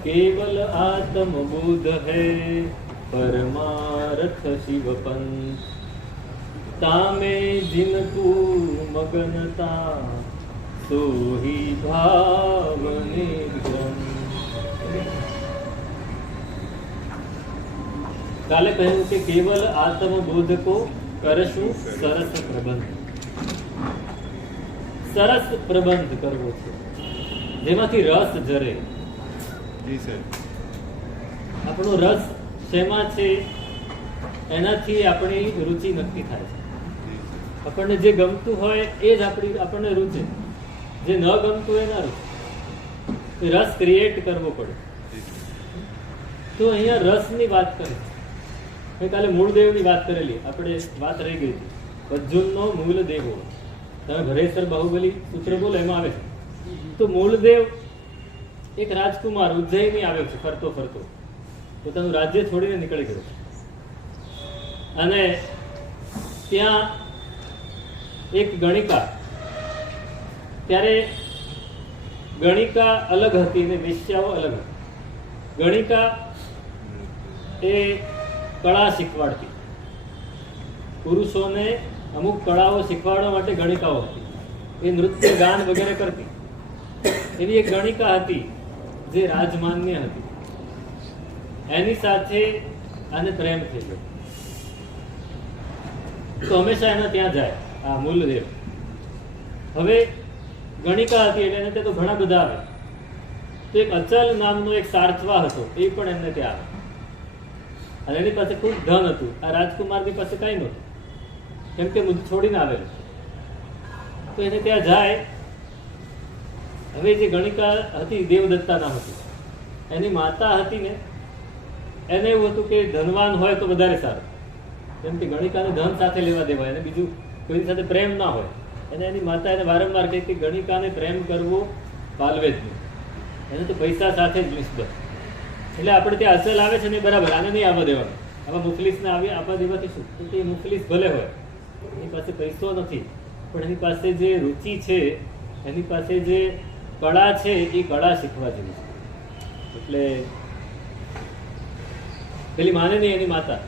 केवल आत्म बोध है परमार्थ शिव पंथ, तामे जिनको मगनता सोही भाव निर्ग्रंथ। काले कहूं कि केवल आत्म बोध को करशु सरस प्रबंध। सरस प्रबंध करवो छे जेमांथी रस जरे। જી સર આપણો રસ શેમાં છે એનાથી આપણી રુચિ નક્કી થાય છે। આપણને જે ગમતું હોય એ જ આપણને રૂચે, જે ન ગમતું હોય ના રૂચે। રસ ક્રિએટ કરવો પડે। તો અહીંયા રસની વાત કરી, મેં કાલે મૂળદેવની વાત કરેલી, આપણે વાત રહી ગઈ હતી। અર્જુનનો મૂળ દેવો, તમે ભરેસર બાહુબલી સૂત્ર બોલો એમાં આવે છે। તો મૂળદેવ એક રાજકુમાર ઉજ્જૈની આવ્યો છે, ફરતો ફરતો પોતાનું રાજ્ય છોડીને નીકળી ગયો અને ત્યાં એક ગણિકા, ત્યારે ગણિકા અલગ હતી અને વેશ્યાઓ અલગ હતી। ગણિકા એ કળા શીખવાડતી, પુરુષોને અમુક કળાઓ શીખવાડવા માટે ગણિકાઓ હતી। એ નૃત્ય ગાન વગેરે કરતી। એવી એક ગણિકા હતી જે રાજમાન્ય હતી। એની સાથે આને પ્રેમ થઈ ગયો, તો હંમેશા એના ત્યાં જાય આ મૂલદેવ। હવે ગણિકા હતી એટલે એને ત્યાં તો ઘણા બધા આવે। તો એક અચલ નામનો એક સારથવા હતો, એ પણ એમને ત્યાં આવે અને એની પાસે ખૂબ ધન હતું। આ રાજકુમારની પાસે કઈ નહોતું, કેમ કે બધું છોડીને આવેલું। તો એને ત્યાં જાય। હવે જે ગણિકા હતી દેવદત્તા નામ હતું, એની માતા હતી ને, એને એવું હતું કે ધનવાન હોય તો વધારે સારું, કેમ કે ગણિકાને ધન સાથે લેવા દેવાય અને બીજું કોઈની સાથે પ્રેમ ના હોય। અને એની માતા એને વારંવાર કહી કે ગણિકાને પ્રેમ કરવો પાલવે જ નહીં, એને તો પૈસા સાથે જ નિસ્બત। એટલે આપણે ત્યાં અસલ આવે છે ને બરાબર, આને નહીં આવવા દેવાનું। આવા મુફલીસને આપવા દેવાથી શું? કેમ કે એ મુફલીસ ભલે હોય, એની પાસે પૈસો નથી, પણ એની પાસે જે રુચિ છે, એની પાસે જે કળા છે, એ કળા શીખવા જેવી છે। એટલે પેલી માને નહીં એની માતા,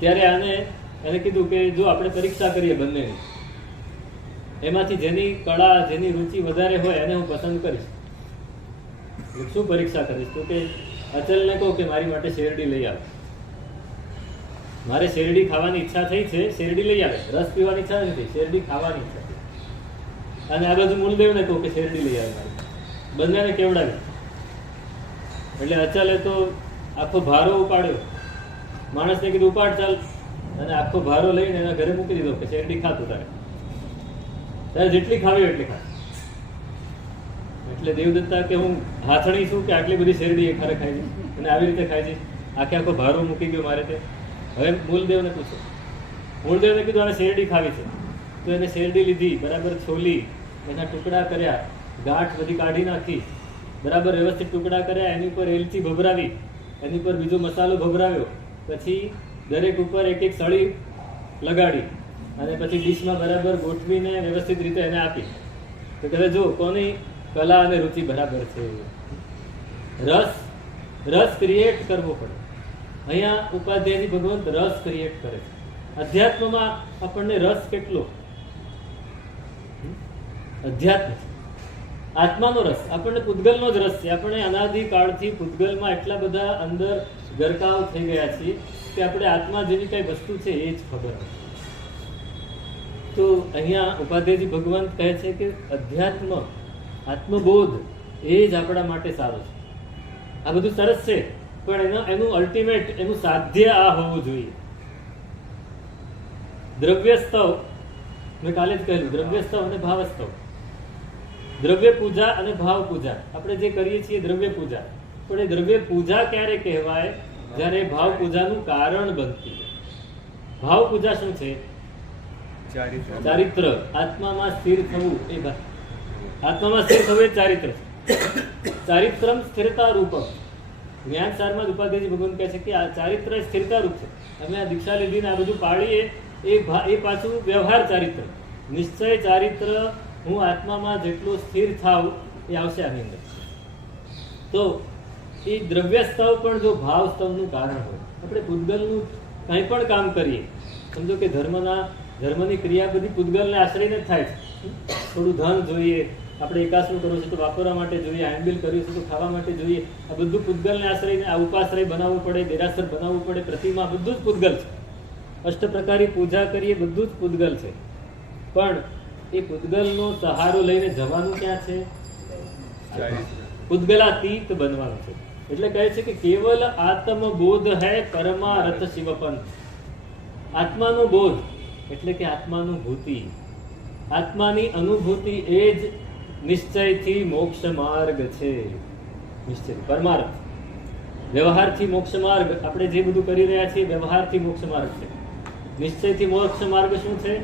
ત્યારે એને કીધું કે જો આપણે પરીક્ષા કરીએ બંનેની, એમાંથી જેની કળા જેની રુચિ વધારે હોય એને હું પસંદ કરીશ। શું પરીક્ષા કરીશ? તો કે અચલને કહો કે મારી માટે શેરડી લઈ આવે, મારે શેરડી ખાવાની ઈચ્છા થઈ છે, શેરડી લઈ આવે। રસ પીવાની ઈચ્છા નથી, શેરડી ખાવાની ઈચ્છા થઈ। અને આ બાજુ મૂળદેવને કહો કે શેરડી લઈ આવે મારી, બંનેને કેવડાવી। એટલે અચલે તો આખો ભારો ઉપાડ્યો, માણસને કીધું ઉપાડ ચાલ, અને આખો ભારો લઈને એના ઘરે મૂકી દીધો કે શેરડી ખાતું તારે જેટલી ખાવી એટલી ખા। એટલે દેવદત્તા કે હું હાથણી છું કે આટલી બધી શેરડી એ ખરે ખાઈ છે અને આવી રીતે ખાય છે? આખો ભારો મૂકી ગયો મારે તે। હવે મૂળદેવને પૂછો, મૂળદેવને કીધું હવે શેરડી ખાવી છે, તો એને શેરડી લીધી, બરાબર છોલી, એના ટુકડા કર્યા, ગાંઠ બધી કાઢી નાખી, બરાબર વ્યવસ્થિત ટુકડા કર્યા, એની ઉપર એલચી ભભરાવી, એની ઉપર બીજો મસાલો ભભરાવ્યો, પછી દરેક ઉપર એક એક સળી લગાડી અને પછી ડીશમાં બરાબર ગોઠવીને વ્યવસ્થિત રીતે એને આપી। તો કહે જો કોની કલા અને રુચિ બરાબર છે। રસ ક્રિએટ કરવો પડે। અહીંયા ઉપાધ્યાયજી ભગવંત રસ ક્રિએટ કરે છે। અધ્યાત્મમાં આપણને રસ કેટલો? અધ્યાત્મ આત્માનો રસ, આપણને પૂતગલનો જ રસ છે। આપણે અનાદિકાળથી પૂતગલમાં એટલા બધા અંદર ગરકાવ થઈ ગયા છીએ કે આપણે આત્મા જેવી કઈ વસ્તુ છે એ જ ખબર નથી। તો અહીંયા ઉપાધ્યાયજી ભગવાન કહે છે કે અધ્યાત્મ, આત્મબોધ એ જ આપણા માટે સારો છે। આ બધું સરસ છે, પણ એનું અલ્ટિમેટ, એનું સાધ્ય આ હોવું જોઈએ। દ્રવ્યસ્તવ, મેં કાલે જ કહેલું, દ્રવ્યસ્તવ અને ભાવસ્તવ। દ્રવ્ય પૂજા અને ભાવ પૂજા, આપણે જે કરીએ છીએ દ્રવ્ય પૂજા, પણ એ દ્રવ્ય પૂજા ક્યારે કહેવાય? જ્યારે ભાવ પૂજાનું કારણ બનતી હોય। ભાવ પૂજા શું છે? ચારિત્ર, આત્મામાં સ્થિર થવું। એ આત્મામાં સ્થિર થવું એ ચારિત્ર છે। ચારિત્રમ સ્થિરતા રૂપમ। જ્ઞાન સારમાં ઉપાધ્યાયજી ભગવાન કહે છે કે આ ચારિત્ર સ્થિરતા રૂપ છે। અમે આ દીક્ષા લીધીને આ બધું પાળીએ એ પાછું વ્યવહાર ચારિત્ર, નિશ્ચય ચારિત્ર। હું આત્મામાં જેટલો સ્થિર થાવ એ આવશે આની અંદર। તો એ દ્રવ્ય સ્તવ પણ જો ભાવ સ્તવનું કારણ હોય. આપણે પૂતગલનું કંઈ પણ કામ કરીએ, સમજો કે ધર્મની ક્રિયા બધી પૂતગલને આશ્રયને જ થાય છે. થોડું ધન જોઈએ, આપણે એકાસનું કરવું છે તો વાપરવા માટે જોઈએ, આંબિલ કર્યું છે તો ખાવા માટે જોઈએ, આ બધું પૂતગલને આશ્રયને, આ ઉપાશ્રય બનાવવું પડે, દેરાસર બનાવવું પડે, પ્રતિમા, બધું જ પૂતગલ છે. અષ્ટપ્રકારી પૂજા કરીએ, બધું જ પૂતગલ છે. પણ એ પૂતગલનો સહારો લઈને જવાનું ક્યાં છે? પૂતગલાતીત બનવાનું છે. એટલે કહે છે કે કેવલ આત્મબોધ હૈ પરમાર્થ શિવપંથ. આત્માનો બોધ એટલે કે આત્માનુભૂતિ, આત્માની અનુભૂતિ એ જ નિશ્ચયથી મોક્ષ માર્ગ છે. નિશ્ચય પરમાર્થ, વ્યવહારથી મોક્ષ માર્ગ. આપણે જે બધું કરી રહ્યા છીએ વ્યવહારથી મોક્ષ માર્ગ છે. નિશ્ચયથી મોક્ષ માર્ગ શું છે?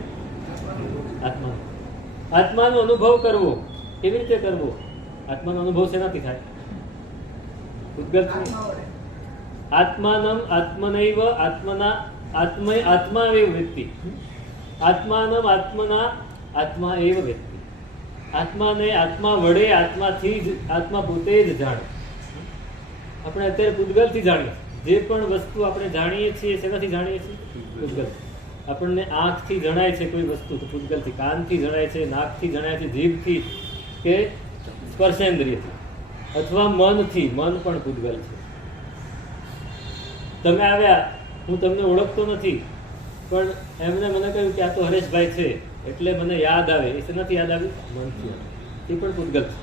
આત્માનો અનુભવ કરવો. કેવી રીતે કરવો? આત્માનો અનુભવ શેનાથી થાય? પૂતગલથી. આત્માનમ આત્મનૈવ આત્મના આત્મા એવ વ્યક્તિ. આત્માનમ આત્મના આત્મા એવ વ્યક્તિ. આત્માને આત્મા વડે, આત્માથી જ, આત્મા પોતે જ જાણે. આપણે અત્યારે પૂતગલથી જાણીએ. જે પણ વસ્તુ આપણે જાણીએ છીએ શેનાથી જાણીએ છીએ? પૂતગલ. આપણને આંખથી જણાય છે કોઈ વસ્તુ તો પૂતગલથી, કાનથી જણાય છે, નાકથી જણાય છે, જીભથી કે સ્પર્શેન્દ્રિયથી, અથવા મનથી. મન પણ પૂતગલ છે. તમે આવ્યા, હું તમને ઓળખતો નથી, પણ એમને મને કહ્યું કે આ તો હરેશભાઈ છે એટલે મને યાદ આવે. એ નથી યાદ આવ્યું? મનથી. એ પણ પૂતગલ છે.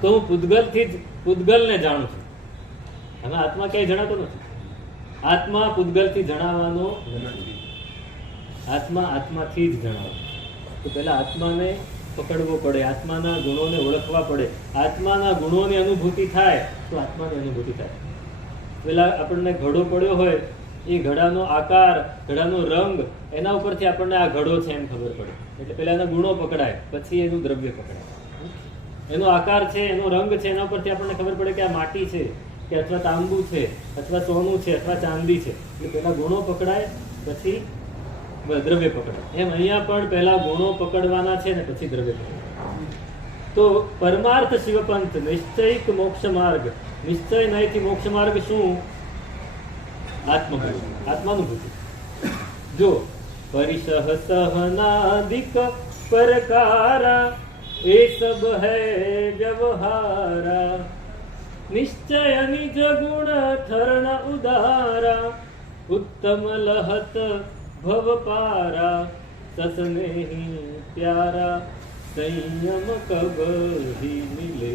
તો હું પૂતગલથી જ પૂતગલને જાણું છું. આમાં આત્મા ક્યાંય જણાતો નથી. આત્મા પૂતગલથી જણાવવાનો નથી. આત્માથી જ જણાવો. તો પહેલા આત્માને પકડવો પડે, આત્માના ગુણોને ઓળખવા પડે. આત્માના ગુણોની અનુભૂતિ થાય તો આત્માની અનુભૂતિ થાય. પેલા આપણને ઘડો પડ્યો હોય, એ ઘડાનો આકાર, ઘડાનો રંગ, એના ઉપરથી આપણને આ ઘડો છે એમ ખબર પડે. એટલે પેલા એના ગુણો પકડાય, પછી એનું દ્રવ્ય પકડાય. એનો આકાર છે, એનો રંગ છે, એના ઉપરથી આપણને ખબર પડે કે આ માટી છે, કે અથવા તાંબુ છે, અથવા સોનું છે, અથવા ચાંદી છે. એટલે પેલા ગુણો પકડાય, પછી દ્રવ્ય પકડાય. એમ અહીંયા પણ પહેલા ગુણો પકડવાના છે ને પછી દ્રવ્ય પકડાય. તો પરમાર્થ શિવપંથ, નિશ્ચયિક મોક્ષ માર્ગ. નિશ્ચય નહીંથી મોક્ષ માર્ગ શું? આત્મબોધ, આત્માનુભૂતિ. જો પરિસહ સહનાદિક પરકારા એ સબ હૈ વ્યવહારા. નિશ્ચય નિજ ગુણ થર્ણ ઉદારા ઉત્તમ લહત ભવ પારા સસનેહી પ્યારા સંયમ કબહી મિલે.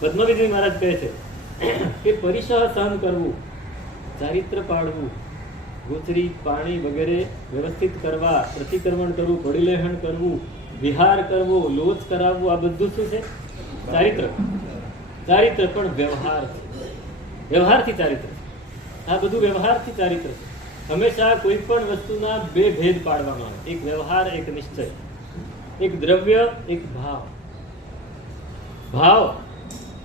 પદ્મવિજય મહારાજ કહે છે કે પરિસહ સહન કરવું, ચારિત્ર પાડવું, ગોચરી પાણી વગેરે વ્યવસ્થિત કરવા, પ્રતિક્રમણ કરવું, પરિલેહન કરવું, વિહાર કરવો, લોચ કરાવવું, આ બધું શું છે? ચારિત્ર. ચારિત્ર પણ વ્યવહાર છે. વ્યવહારથી ચારિત્ર. આ બધું વ્યવહારથી ચારિત્ર છે. હંમેશા કોઈ પણ વસ્તુના બે ભેદ પાડવામાં આવે. એક વ્યવહાર, એક નિશ્ચય. એક દ્રવ્ય, એક ભાવ. ભાવ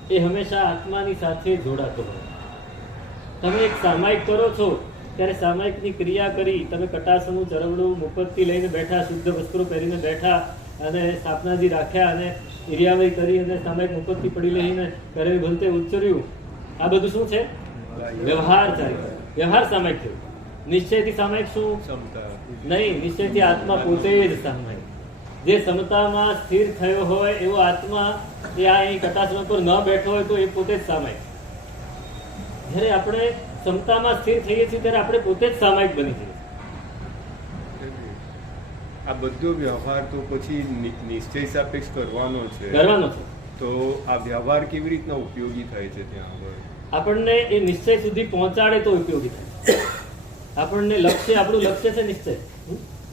એ હંમેશા આત્માની સાથે જોડાતો હોય. તમે એક સામાયિક કરો છો ત્યારે સામાયિકની ક્રિયા કરી, તમે કટાસનું ચરવડું મુપત્તિ લઈને બેઠા, શુદ્ધ વસ્ત્રો પહેરીને બેઠા, અને સ્થાપનાજી રાખ્યા, અને ઇરિયાવય કરી, અને સામાયિક મુપત્તિ પડી લઈને કરે ભલતે ઉચ્ચર્યું. આ બધું શું છે? વ્યવહાર ચાલ્યો. વ્યવહાર સામાયિક થયું. નિશ્ચયથી સામાયિક શું? નહીં, નિશ્ચયથી આત્મા પોતે જ સામાયિક. જે સમતામાં સ્થિર થયો હોય એવો આત્મા, એ આ અહીં કટાસમાં પર ન બેઠો હોય તો એ પોતે જ સામાયિક. જ્યારે આપણે સમતામાં સ્થિર થઈએ છીએ ત્યારે આપણે પોતે જ સામાયિક બની જઈએ. આ બધો વ્યવહાર તો પછી નિશ્ચય સાપેક્ષ કરવાનો છે. તો આ વ્યવહાર કેવી રીતના ઉપયોગી થાય છે ત્યાં આગળ? આપણને એ નિશ્ચય સુધી પહોંચાડે તો ઉપયોગી થાય. આપણને લક્ષ્ય, આપણું લક્ષ્ય છે નિશ્ચય.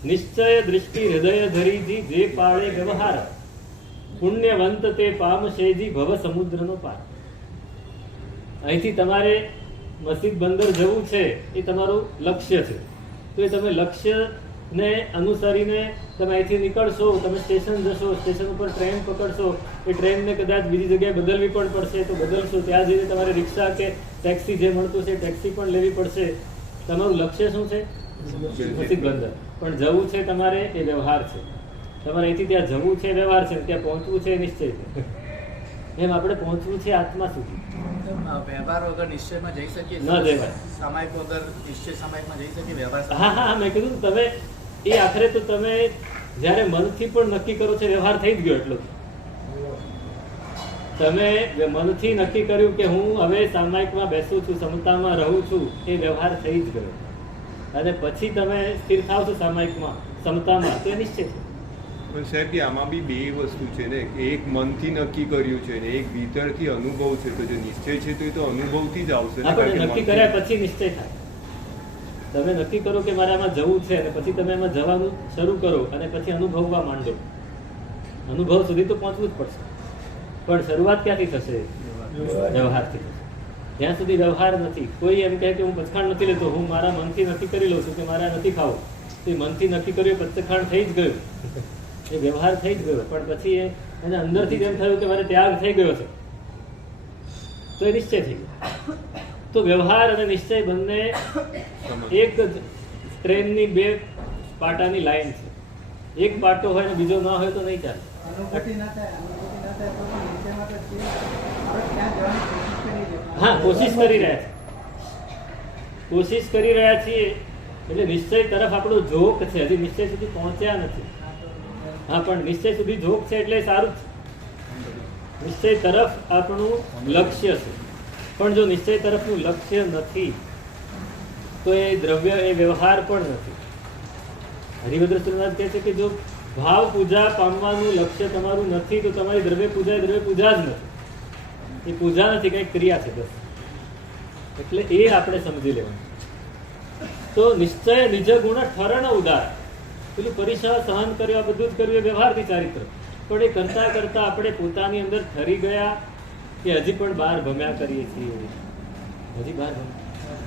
નિશ્ચય દૃષ્ટિ હૃદય ધરીજી જે પાળે વ્યવહાર, પુણ્યવંત તે પામશેજી ભવ સમુદ્રનો પાર. અહીંથી તમારે મસ્જિદ બંદર જવું છે, એ તમારું લક્ષ્ય છે. તો એ તમે લક્ષ્યને અનુસરીને તમે અહીંથી નીકળશો, તમે સ્ટેશન જશો, સ્ટેશન ઉપર ટ્રેન પકડશો, એ ટ્રેનને કદાચ બીજી જગ્યાએ બદલવી પણ પડશે તો બદલશો. ત્યાં જઈને તમારે રિક્ષા કે ટેક્સી જે મળતું છે ટેક્સી પણ લેવી પડશે. તમારું લક્ષ્ય શું છે? મસ્જિદ બંદર. પણ જવું છે તમારે, એ વ્યવહાર છે. તમારે અહીંથી ત્યાં જવું છે વ્યવહાર છે, ત્યાં પહોંચવું છે નિશ્ચય છે. એમ આપણે પહોંચવું છે આત્મા સુધી. વ્યવહાર વગર નિશ્ચયમાં જઈ શકીએ? ન જવાય. સામાયિક વગર નિશ્ચય સામાયિકમાં જઈ શકીએ? વ્યવહાર હા હા મેં કીધું તમે એ આખરે તો તમે જ્યારે મનથી પણ નક્કી કરો છો વ્યવહાર થઈ જ ગયો એટલો. તમે મનથી નક્કી કર્યું કે હું હવે સામાયિકમાં બેસું છું, સમતામાં રહું છું, એ વ્યવહાર થઈ જ ગયો. અને પછી તમે સ્થિર થાવ છો સામાયિકમાં, સમતામાં, તો એ નિશ્ચય છે. પણ સાહેબ કે આમાં બી બે વસ્તુ છે ને, એક મનથી નક્કી કર્યું છે ને એક ભીતરથી અનુભવ છે. તો જે નિશ્ચય છે તો એ તો અનુભવથી જ આવશે ને. આપણે નક્કી કર્યા પછી નિશ્ચય થાય. તમે નક્કી કરો કે મારે આમાં જવું છે અને પછી તમે એમાં જવાનું શરૂ કરો અને પછી અનુભવવા માંડો. અનુભવ સુધી તો પહોંચવું જ પડશે, પણ શરૂઆત ક્યાંથી થશે? વ્યવહારથી થશે. જ્યાં સુધી વ્યવહાર નથી, કોઈ એમ કહે કે હું પચખાણ નથી લેતો, હું મારા મનથી નક્કી કરી લઉં છું કે મારે નથી ખાવું, તો એ મનથી નક્કી કર્યું પચખાણ થઈ જ ગયું, એ વ્યવહાર થઈ જ ગયો. પણ પછી એને અંદરથી એમ થયું કે મારે ત્યાગ થઈ ગયો છે, તો એ નિશ્ચય થઈ ગયો. તો વ્યવહાર અને નિશ્ચય બંને એક જ ટ્રેનની બે પાટાની લાઈન છે. એક પાટો હોય ને બીજો ના હોય તો નહીં ચાલે. હા, કોશિશ કરી રહ્યા છે, કોશિશ કરી રહ્યા છીએ. એટલે નિશ્ચય તરફ આપણો ઝોક છે, હજી નિશ્ચય સુધી પહોંચ્યા નથી. હા, પણ નિશ્ચય સુધી ઝોક છે એટલે સારું છે. નિશ્ચય તરફ આપણું લક્ષ્ય છે. પણ જો નિશ્ચય તરફનું લક્ષ્ય નથી તો એ દ્રવ્ય, એ વ્યવહાર પણ નથી. હરિભદ્ર સુરનાથ કહે છે કે જો ભાવ પૂજા પામવાનું લક્ષ્ય તમારું નથી તો તમારી દ્રવ્ય પૂજા જ નથી. એ પૂજા નથી, કંઈક ક્રિયા છે બસ. એટલે એ આપણે સમજી લેવાનું. તો નિશ્ચય નિજ ગુણ ઠરણ ઉદાર, પેલું પરિસહ સહન કર્યું, આ બધું જ કર્યું, એ વ્યવહારથી ચારિત્ર. પણ એ કરતા કરતા આપણે પોતાની અંદર ઠરી ગયા કે હજી પણ બહાર ભમ્યા કરીએ છીએ. હજી બહાર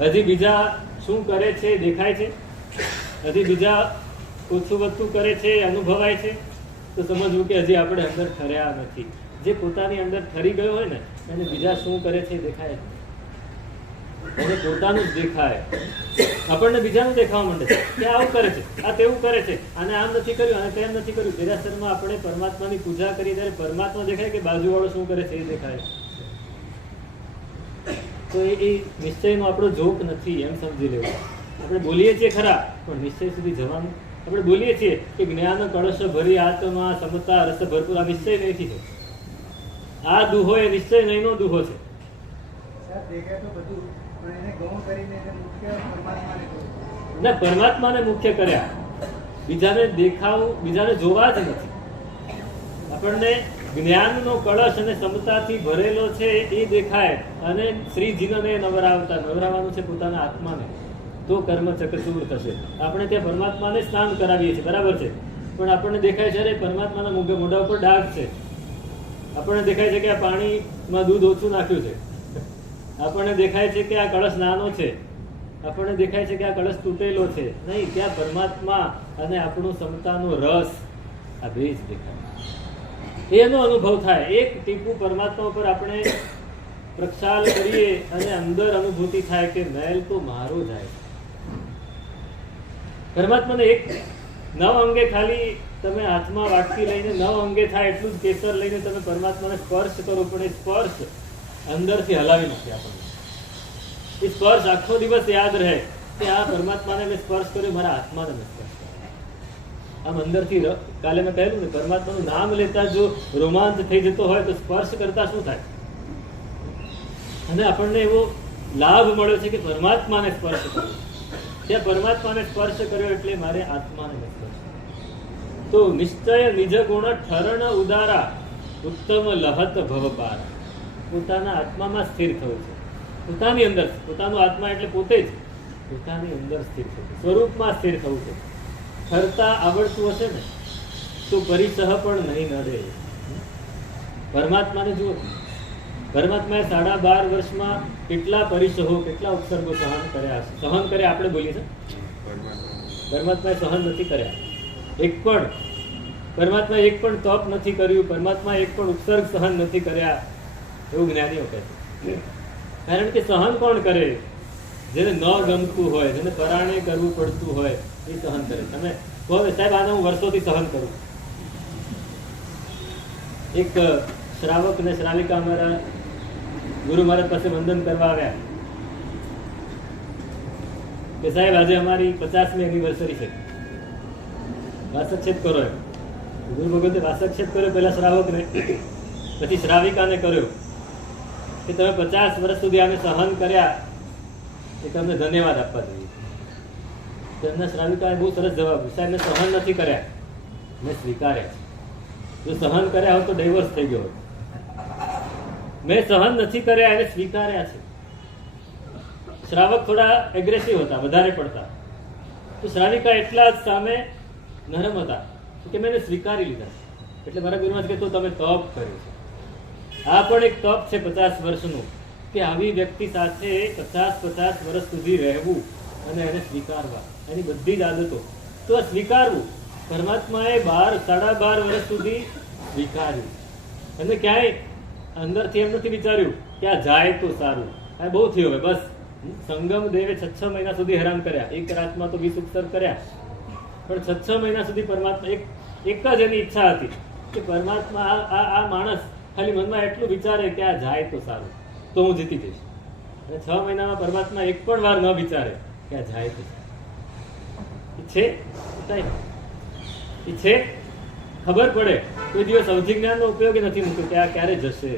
હજી બીજા શું કરે છે દેખાય છે, હજી બીજા ઓછું વધતું કરે છે અનુભવાય છે, તો સમજવું કે હજી આપણે અંદર ઠર્યા નથી. જે પોતાની અંદર ઠરી ગયો હોય ને એને બીજા શું કરે છે દેખાય, એને પોતાનું જ દેખાય. આપણને બીજાનું દેખાવા માંડે છે કે આવું કરે છે, આ તેવું કરે છે, આને આમ નથી કર્યું, આને તેમ નથી કર્યું. દેરાસરમાં આપણે પરમાત્માની પૂજા કરીએ ત્યારે પરમાત્મા દેખાય કે બાજુવાળો શું કરે છે એ દેખાય. તો એ નિશ્ચયનો આપણો જોક નથી, એમ સમજી લેવું. આપણે બોલીએ છીએ ખરા, પણ નિશ્ચય સુધી જવાનું. આપણે બોલીએ છીએ કે જ્ઞાન કળશ ભરી આત્મા સમતા રસ ભરપૂર, આ નિશ્ચય નહીં છે. આ દુહો એ નિશ્ચય નહીંનો દુહો છે. ના, પરમાત્માને મુખ્ય કર્યા, બીજાને દેખાવું, બીજાને જોવા જ નથી. આપણને જ્ઞાનનો કળશ અને સમતાથી ભરેલો છે એ દેખાય, અને શ્રીજીને નવરાવવાનું છે પોતાના આત્માને, તો કર્મ ચકચૂર થશે. આપણે ત્યાં પરમાત્માને સ્નાન કરાવીએ છીએ, બરાબર છે, પણ આપણને દેખાય છે અરે પરમાત્માના મોઢા ઉપર ડાઘ છે. આપણને દેખાય છે કે આ પાણીમાં દૂધ ઓછું નાખ્યું છે. આપણને દેખાય છે કે આ કળશ નાનો છે. આપણને દેખાય છે કે આ કળશ તૂટેલો છે. નહીં, ત્યાં પરમાત્મા અને આપણું સમતાનો રસ, આ બે જ દેખાય. એનો અનુભવ થાય. એક ટીપું પરમાત્મા ઉપર આપણે પ્રક્ષાલ કરીએ અને અંદર અનુભૂતિ થાય કે મેલ તો મારો જાય. પરમાત્માને એક 9 અંગે ખાલી તમે હાથમાં વાટકી લઈને 9 અંગે થાય એટલું જ કેસર લઈને તમે પરમાત્માને સ્પર્શ કરો, પણ એ સ્પર્શ અંદરથી હલાવી નથી આપણને. એ સ્પર્શ આખો દિવસ યાદ રહે કે આ પરમાત્માને મેં સ્પર્શ કર્યો, મારા આત્માને મેં સ્પર્શ કર્યો. આમ અંદરથી કાલે મેં કહ્યું ને, પરમાત્માનું નામ લેતા જો રોમાંચ થઈ જતો હોય તો સ્પર્શ કરતા શું થાય? અને આપણને એવો લાભ મળ્યો છે કે પરમાત્માને સ્પર્શ કર્યો. ત્યાં પરમાત્માને સ્પર્શ કર્યો એટલે મારે આત્માને સ્પર્શ. તો નિશ્ચય નિજ ગુણ ઠરણ ઉદારા ઉત્તમ લહત ભવપાર. પોતાના આત્મામાં સ્થિર થવું છે, પોતાની અંદર. પોતાનો આત્મા એટલે પોતે જ પોતાની અંદર સ્થિર થવું, સ્વરૂપમાં સ્થિર થવું છે. ઠરતા આવડતું હશે ને તો પરિસહ પણ નહીં નડે. પરમાત્માને જુઓ, પરમાત્માએ 12.5 વર્ષમાં કેટલા પરિસહો, કેટલા ઉપસર્ગો સહન કર્યા હશે. સહન કર્યા આપણે બોલીએ છીએ, પરમાત્માએ સહન નથી કર્યા. એક પણ પરમાત્માએ એક પણ તપ નથી કર્યું, પરમાત્માએ એક પણ ઉપસર્ગ સહન નથી કર્યા, એવું જ્ઞાનીઓ કહે છે. કારણ કે સહન કોણ કરે? જેને ન ગમતું હોય, જેને પરાણે કરવું પડતું હોય, એ સહન કરે. તમે કહો સાહેબ આને હું વર્ષોથી સહન કરું. એક શ્રાવક ને શ્રાવિકા અમારા ગુરુ મહારાજ પાસે વંદન કરવા આવ્યા કે સાહેબ આજે અમારી 50મી એનિવર્સરી છે, વાસક્ષેપ કરો એમ. ગુરુ ભગવતે વાસક્ષેપ કર્યો, પહેલા શ્રાવકને, પછી શ્રાવિકાને કર્યો કે તમે 50 વર્ષ સુધી આને સહન કર્યા એ તમને ધન્યવાદ આપવા જોઈએ. તેમના શ્રાવિકાએ બહુ સરસ જવાબ આપ્યો, સાહેબ મેં સહન નથી કર્યા, મેં સ્વીકાર્યા છે. જો સહન કર્યા હોત તો ડિવોર્સ થઈ ગયો હોત. મેં સહન નથી કર્યા એને સ્વીકાર્યા છે. શ્રાવક થોડા એગ્રેસિવ હતા, વધારે પડતા, તો શ્રાવિકા એટલા જ સામે નરમ હતા કે મેં એને સ્વીકારી લીધા. એટલે મારા ગુરુમાં કે તો તમે તપ કર્યું છે. આ પણ એક તપ છે 50 વર્ષનું, કે આવી વ્યક્તિ સાથે 50 વર્ષ સુધી રહેવું અને એને સ્વીકારવા, એની બધી જ આદતો. તો આ સ્વીકારવું પરમાત્માએ 12-12.5 વર્ષ સુધી સ્વીકાર્યું. અને ક્યાંય અંદરથી એમ નથી વિચાર્યું કે આ જાય તો સારું, આ બહુ થયું હવે બસ. સંગમ દેવે 6 મહિના સુધી હેરાન કર્યા, એક રાતમાં તો 20 ઉપસર્ગ કર્યા, પણ 6 મહિના સુધી પરમાત્મા એક જ એની ઈચ્છા હતી કે પરમાત્મા આ માણસ ખાલી મનમાં એટલું વિચારે કે આ જાય તો સારું, તો હું જીતી જઈશ. અને 6 મહિનામાં પરમાત્મા એક પણ વાર ન વિચારે કે આ જાય તો છે. ખબર પડે કોઈ દિવસ અવધિજ્ઞાનનો ઉપયોગ નથી મૂક્યો કે આ ક્યારે જશે.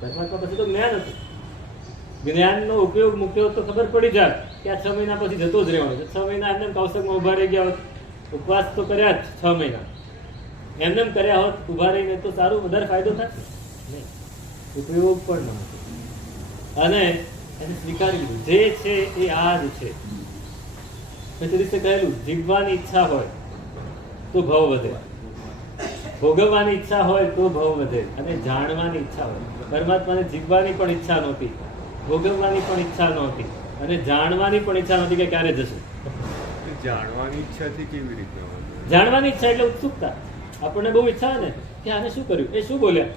પરમાત્મા પછી તો જ્ઞાન હતું, જ્ઞાનનો ઉપયોગ મૂક્યો તો ખબર પડી જાય કે આ 6 મહિના પછી જતો જ રહેવાનો છે. 6 મહિના એમને કૌશકમાં ઉભા રહી ગયા હોત, ઉપવાસ તો કર્યા જ 6 મહિના, એમને કર્યા હોત ઉભા રહીને તો સારું, વધારે ફાયદો થાય નહીં, ઉપયોગ પણ ન હતો. અને એને સ્વીકારી લીધું, જે છે એ આ જ છે. મેં તે દિવસે કહેલું, જીવવાની ઈચ્છા હોય તો ભાવ વધે, ભોગવવાની ઈચ્છા હોય તો ભાવ વધે, અને જાણવાની ઈચ્છા હોય. પરમાત્માને જીવવાની પણ ઈચ્છા નહોતી, ભોગવવાની પણ ઈચ્છા નહોતી, અને જાણવાની પણ ઈચ્છા નહોતી કે ક્યારે જશું. જાણવાની ઈચ્છાથી કેવી રીતના? જાણવાની ઈચ્છા એટલે ઉત્સુકતા. આપણને બહુ ઈચ્છા ને કે આને શું કર્યું, એ શું બોલ્યા.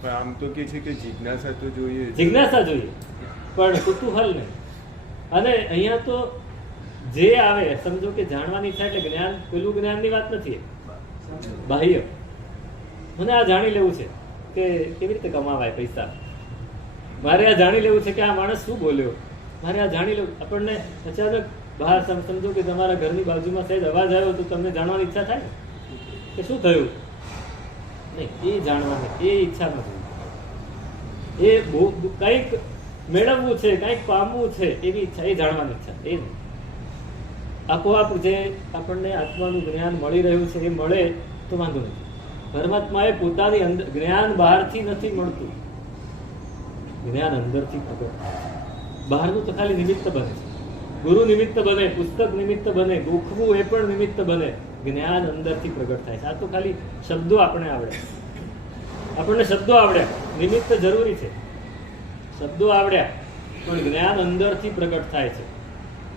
પણ આમ તો કે છે કે જિજ્ઞાસા તો જોઈએ, જિજ્ઞાસા જોઈએ, પણ કુતૂહલ નહીં. અને અહીંયા તો જે આવે સમજો કે જાણવાની ઈચ્છા એટલે જ્ઞાન, પેલું જ્ઞાનની વાત નથી, બાહ્ય. મને આ જાણી લેવું છે કે કેવી રીતે કમાવાય પૈસા, મારે આ જાણી લેવું છે કે આ માણસ શું બોલ્યો, મારે આ જાણી લેવું. આપણને અચાનક બહાર સમજો કે તમારા ઘરની બાજુમાં સહેજ અવાજ આવ્યો તો તમને જાણવાની ઈચ્છા થાય કે શું થયું. નહીં, એ જાણવાની એ ઈચ્છા નથી. એ કંઈક મેળવવું છે, કંઈક પામવું છે એવી ઈચ્છા, એ જાણવાની ઈચ્છા. એ નહીં આપોઆપ જે આપણને આત્માનું જ્ઞાન મળી રહ્યું છે એ મળે તો વાંધો નથી. પરમાત્માએ પોતાની અંદર જ્ઞાન બહારથી નથી મળતું, જ્ઞાન અંદરથી પ્રગટ થાય છે. બહારનું તો ખાલી નિમિત્ત બને છે, ગુરુ નિમિત્ત બને, પુસ્તક નિમિત્ત બને, ગોખવું એ પણ નિમિત્ત બને. જ્ઞાન અંદરથી પ્રગટ થાય છે. આ તો ખાલી શબ્દો આપણને આવડે, આપણને શબ્દો આવડ્યા, નિમિત્ત જરૂરી છે. શબ્દો આવડ્યા પણ જ્ઞાન અંદરથી પ્રગટ થાય છે.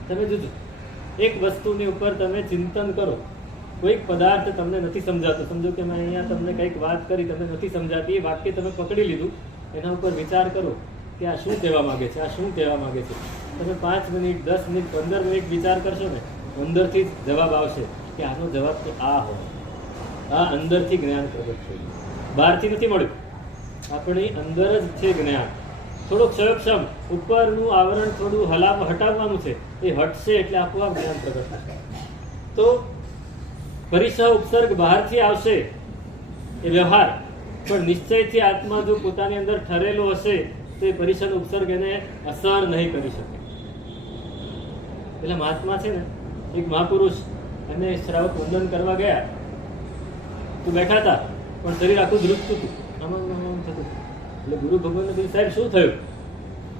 તમે જોજો, એક વસ્તુની ઉપર તમે ચિંતન કરો, કોઈક પદાર્થ તમને નથી સમજાતો, સમજો કે મેં અહીંયા તમને કંઈક વાત કરી, તમને નથી સમજાતી, એ વાક્ય તમે પકડી લીધું, એના ઉપર વિચાર કરો કે આ શું કહેવા માંગે છે, આ શું કહેવા માંગે છે. તમે 5 મિનિટ, 10 મિનિટ, 15 મિનિટ વિચાર કરશો ને, અંદરથી જ જવાબ આવશે કે આનો જવાબ તો આ હોય. આ અંદરથી જ્ઞાન પ્રગટ થયું, બહારથી નથી મળ્યું, આપણી અંદર જ છે જ્ઞાન. થોડુંક ક્ષયક્ષમ ઉપરનું આવરણ થોડું હટાવવાનું છે, એ હટશે એટલે આપોઆપ જ્ઞાન પ્રગટ થશે. તો પરિસહ ઉપસર્ગ બહારથી આવશે એ વ્યવહાર, પણ નિશ્ચયથી આત્મા જો પોતાની અંદર ઠરેલો હશે તો એ પરિસહ ઉપસર્ગ એને અસર નહીં કરી શકે. પેલા મહાત્મા છે ને, એક મહાપુરુષ અને શ્રાવક વંદન કરવા ગયા તો બેઠા હતા, પણ શરીર આખું ધ્રુજતું હતું, આમ થતું. એટલે ગુરુ ભગવાનને કહ્યું, સાહેબ શું થયું?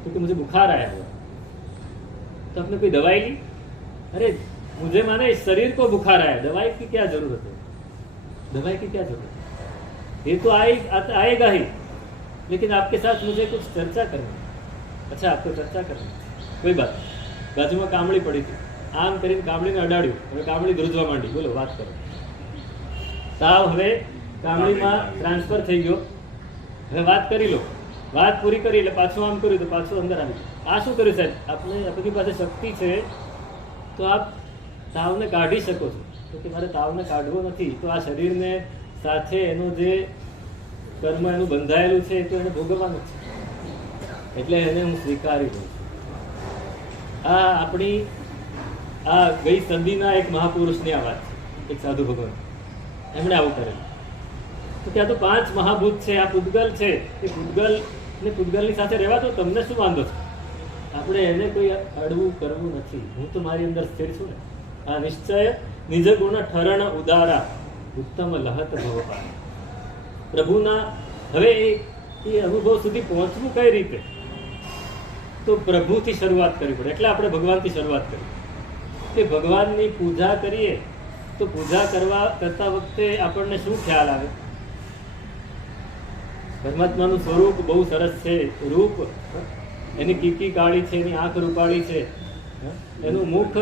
તો કે મુझे बुखार आया हुआ. तो आपने कोई दवाई ली? अरे मुझे माने इस शरीर को बुखार आया, दवाई की क्या जरूरत है, दवाई की क्या जरूरत है, ये तो आएगा ही, लेकिन आपके साथ मुझे कुछ चर्चा करनी. अच्छा आपको चर्चा करनी, कोई बात. बाजूમાં કામળી પડી હતી, આમ કરીને કામળીને અડાડ્યું, હવે કામળી ધ્રુજવા માંડી. બોલો વાત કરો. તાવ હવે કામળીમાં ટ્રાન્સફર થઈ ગયો, હવે વાત કરી લો. વાત પૂરી કરી એટલે પાછું આમ કર્યું તો પાછું અંદર આવી ગયું. આ શું કર્યું સાહેબ? આપણી પાસે શક્તિ છે તો આપ તાવને કાઢી શકો છો. તો કે મારે તાવને કાઢવો નથી, તો આ શરીરને સાથે એનો જે કર્મ એનું બંધાયેલું છે એ તો એને ભોગવવાનું છે, એટલે એને હું સ્વીકારી લઉં છું. આ આપણી આ ગઈ સદીના એક મહાપુરુષની આ વાત છે, એક સાધુ ભગવાન, એમણે આવું કરેલું. તો ત્યાં તો 5 મહાભૂત છે, આ પૂતગલ છે, એ પૂતગલ ને પૂતગલની સાથે રહેવા તો તમને શું વાંધો છે? આપણે એને કોઈ અડવું કરવું નથી. હું તો મારી અંદર સ્થિર છું ને. આ નિશ્ચય નિજ ગુણ ઠરણ ઉદારા ઉત્તમ લહત ભવપાલ. પ્રભુના હવે એ અનુભવ સુધી પહોંચવું કઈ રીતે? તો પ્રભુથી શરૂઆત કરવી પડે. એટલે આપણે ભગવાનથી શરૂઆત કરી કે ભગવાનની પૂજા કરીએ તો પૂજા કરતા વખતે આપણને શું ખ્યાલ આવે? પરમાત્માનું સ્વરૂપ બહુ સરસ છે. રૂપ એની કીકી કાળી છે, એની આંખ રૂપાળી છે, એનું મુખ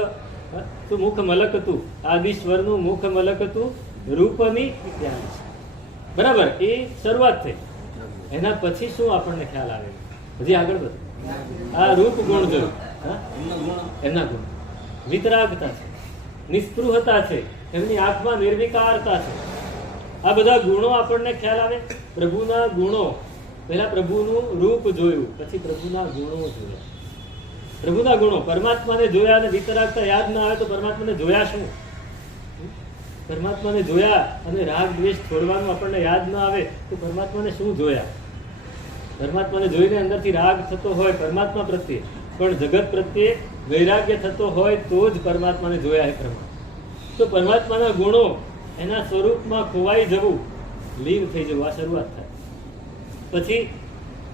શું મુખ મલકતું, આદિશ્વરનું મુખ મલકતું રૂપની ધ્યાન છે. બરાબર, એ શરૂઆત થઈ. એના પછી શું આપણને ખ્યાલ આવે? હજી આગળ વધો. આ રૂપ ગુણ જોયું, એમના ગુણ વિતરાગતા છે, નિસ્પૃહતા છે, એમની આંખમાં નિર્વિકારતા છે. આ બધા ગુણો આપણને ખ્યાલ આવે. પ્રભુના ગુણો, પહેલા પ્રભુનું રૂપ જોયું, પછી પ્રભુના ગુણો જોયા. પ્રભુના ગુણો, પરમાત્માને જોયા અને વિતરાગતા યાદ ના આવે તો પરમાત્માને જોયા શું? પરમાત્માને જોયા અને રાગ દ્વેષ છોડવાનું આપણને યાદ ના આવે તો પરમાત્માને શું જોયા? પરમાત્માને જોઈને અંદરથી રાગ થતો હોય પરમાત્મા પ્રત્યે, પણ જગત પ્રત્યે વૈરાગ્ય થતો હોય તો જ પરમાત્માને જોયા. એ પ્રમાણે તો પરમાત્માના ગુણો, એના સ્વરૂપમાં ખોવાઈ જવું, લીન થઈ જવું, આ શરૂઆત થાય. પછી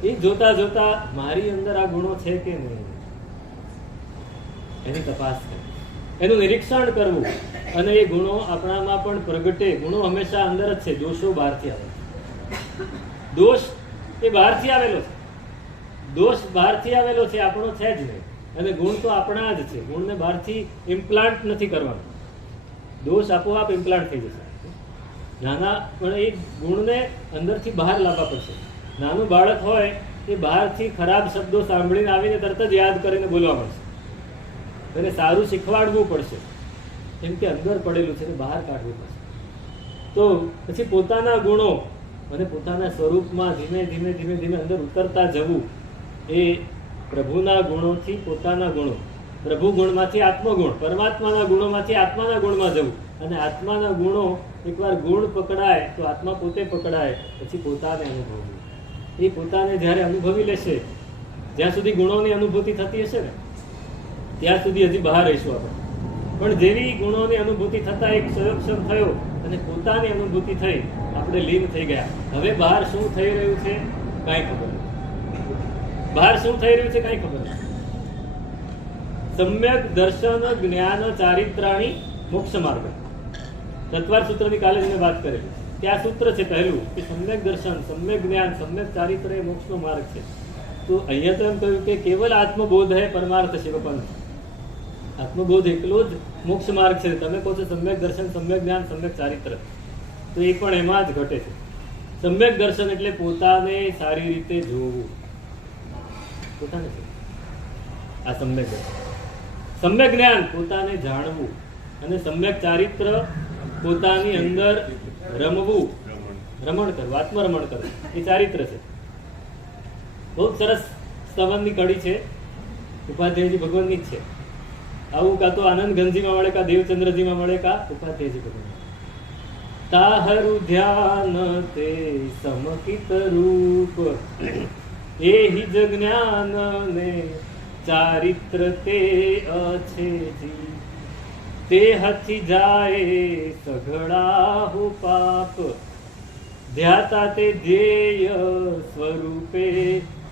એ જોતા જોતા મારી અંદર આ ગુણો છે કે નહીં એની તપાસ કરવી, એનું નિરીક્ષણ કરવું, અને એ ગુણો આપણામાં પણ પ્રગટે. ગુણો હંમેશા અંદર જ છે, દોષો બહારથી આવે. દોષ એ બહારથી આવેલો છે, દોષ બહારથી આવેલો છે, આપણો છે જ નહીં. અને ગુણ તો આપણા જ છે. ગુણને બહારથી ઇમ્પ્લાન્ટ નથી કરવાનું. દોષ આપોઆપ ઇમ્પ્લાન્ટ થઈ જશે. નાના પણ એ ગુણને અંદરથી બહાર લાવવા પડશે. નાનું બાળક હોય એ બહારથી ખરાબ શબ્દો સાંભળીને આવીને તરત જ યાદ કરીને બોલવા પડશે. એને સારું શીખવાડવું પડશે, કેમ કે અંદર પડેલું છે, બહાર કાઢવું પડશે. તો પછી પોતાના ગુણો અને પોતાના સ્વરૂપમાં ધીમે ધીમે ધીમે ધીમે અંદર ઉતરતા જવું. એ પ્રભુના ગુણોથી પોતાના ગુણો, પ્રભુ ગુણમાંથી આત્મગુણ, પરમાત્માના ગુણોમાંથી આત્માના ગુણમાં જવું. અને આત્માના ગુણો, એકવાર ગુણ પકડાય તો આત્મા પોતે પકડાય, પછી પોતાને અનુભવવું. એ પોતાને જ્યારે અનુભવી લેશે, જ્યાં સુધી ગુણોની અનુભૂતિ થતી હશે ને ત્યાં સુધી હજી બહાર રહીશું આપણે. પણ જેવી ગુણોની અનુભૂતિ થતા એક સંયોક્ષમ થયો અને પોતાની અનુભૂતિ થઈ, આપણે લીન થઈ ગયા. હવે બહાર શું થઈ રહ્યું છે કાંઈ ખબર નથી. બહાર શું થઈ રહ્યું છે કાંઈ ખબર નથી. સમ્યક દર્શન જ્ઞાન ચારિત્રાણી મોક્ષ માર્ગ. તત્વાર સૂત્રની કાલે જ મેં વાત કરેલી. ત્યાં સૂત્ર છે પહેલું કે સમ્યક દર્શન, સમ્યક જ્ઞાન, સમ્યક ચારિત્ર એ મોક્ષનો માર્ગ છે. તો અહીંયા તો એમ કહ્યું કે કેવલ આત્મબોધ હે પરમાર્થ શિવપંથ. આત્મબોધ એકલો જ મોક્ષ માર્ગ છે. તમે કહો છો સમ્યક દર્શન, સમ્યક જ્ઞાન, સમ્યક ચારિત્ર, તો એ પણ એમાં જ ઘટે છે. સમ્યક દર્શન એટલે પોતાને સારી રીતે જોવું, પોતાને આ સમ્યક દર્શન. સમ્યક જ્ઞાન પોતાને જાણવું, અને સમ્યક ચારિત્ર પોતાની અંદર રમવું, રમણ કરવું, આત્મરમણ કરવું, એ ચારિત્ર છે. બહુ સરસ સ્તવનની કડી છે, ઉપાધ્યાયજી ભગવાનની જ છે. આવું કાં તો આનંદ ગંજીમાં મળે, કા દેવચંદ્રજીમાં મળે, કા ઉપાધ્યાયજી ભગવાન. તાહરુ ધ્યાન તે સમકિત રૂપ, એહી જ જ્ઞાન ને ચારિત્ર તે અછે જી. તે હથી જાય સઘળા હો પાપ, ધ્યાતા તે ધ્યેય સ્વરૂપે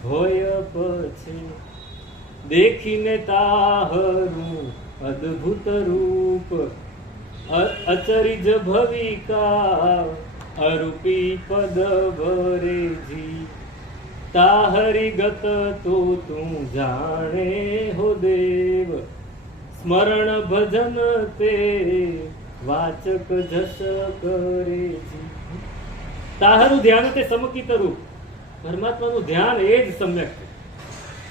હોય પછી. દેખીને તાહરું અદ્ભુત રૂપ, અચરિજ ભવિકા અરૂપી પદ ભરેજી. તાહરી ગત તો તું જાણે હો દેવ, સ્મરણ ભજન તે વાચક જસ કરેજી. તાહરું ધ્યાન તે સમકિત રૂપ, પરમાત્માનું ધ્યાન એ જ સમ્યક છે.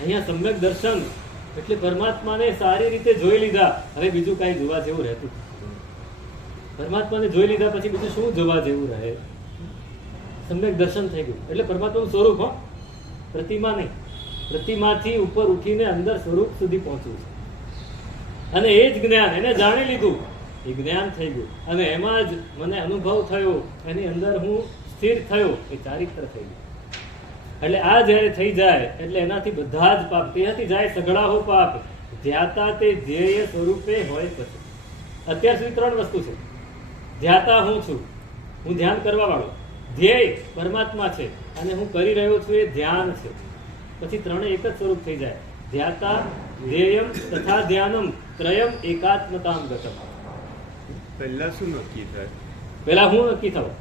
અહીંયા સમ્યક દર્શન એટલે પરમાત્માને સારી રીતે જોઈ લીધા, હવે બીજું કાંઈ જોવા જેવું રહેતું નથી. પરમાત્માને જોઈ લીધા પછી બીજું શું જોવા જેવું રહે? સમ્યક દર્શન થઈ ગયું. એટલે પરમાત્માનું સ્વરૂપ, હો, પ્રતિમા નહીં. પ્રતિમાથી ઉપર ઉઠીને અંદર સ્વરૂપ સુધી પહોંચવું છે. અને એ જ જ્ઞાન એને જાણી લીધું, એ જ્ઞાન થઈ ગયું. અને એમાં જ મને અનુભવ થયો, એની અંદર હું સ્થિર થયો, એ ચારિત્ર થઈ ગયું. એટલે આ જ્યારે થઈ જાય એટલે એનાથી બધા જ પાપ ત્યાંથી જાય સઘળાહો પાપ ધ્યાતા તે ધ્યેય સ્વરૂપે હોય પછી. અત્યાર સુધી 3 વસ્તુ છે. ધ્યાતા હું છું, હું ધ્યાન કરવા વાળો. ધ્યેય પરમાત્મા છે અને હું કરી રહ્યો છું એ ધ્યાન છે. પછી 3 એક જ સ્વરૂપ થઈ જાય. ધ્યાતા ધ્યેયમ તથા ધ્યાનમ ત્રયમ એકાત્મતામ ગતમ. પહેલા શું નક્કી થાય? પેલા હું નક્કી થવું.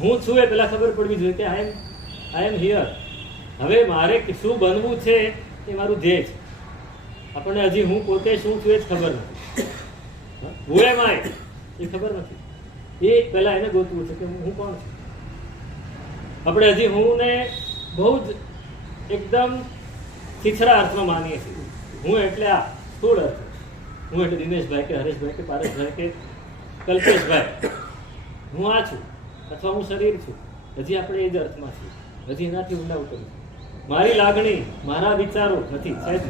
હું છું એ પેલા ખબર પડવી જોઈએ કે આઈ એમ હિયર. હવે મારે શું બનવું છે એ મારું ધ્યેય છે. આપણને હજી હું પોતે શું છું એ જ ખબર નથી. હું એમ આય એ ખબર નથી. એ પહેલા એને ગોતવું છે કે હું કોણ છું. આપણે હજી હું ને બહુ જ એકદમ છીછરા અર્થમાં માનીએ છીએ. હું એટલે આ સ્થૂળ અર્થ. હું એટલે દિનેશભાઈ કે હરેશભાઈ કે પારસભાઈ કે કલ્પેશભાઈ, હું આ છું અથવા હું શરીર છું. હજી આપણે એ જ અર્થમાં છીએ. હજી એનાથી ઊંડા ઉતરવું. મારી લાગણી, મારા વિચારો નથી, સાહેબ.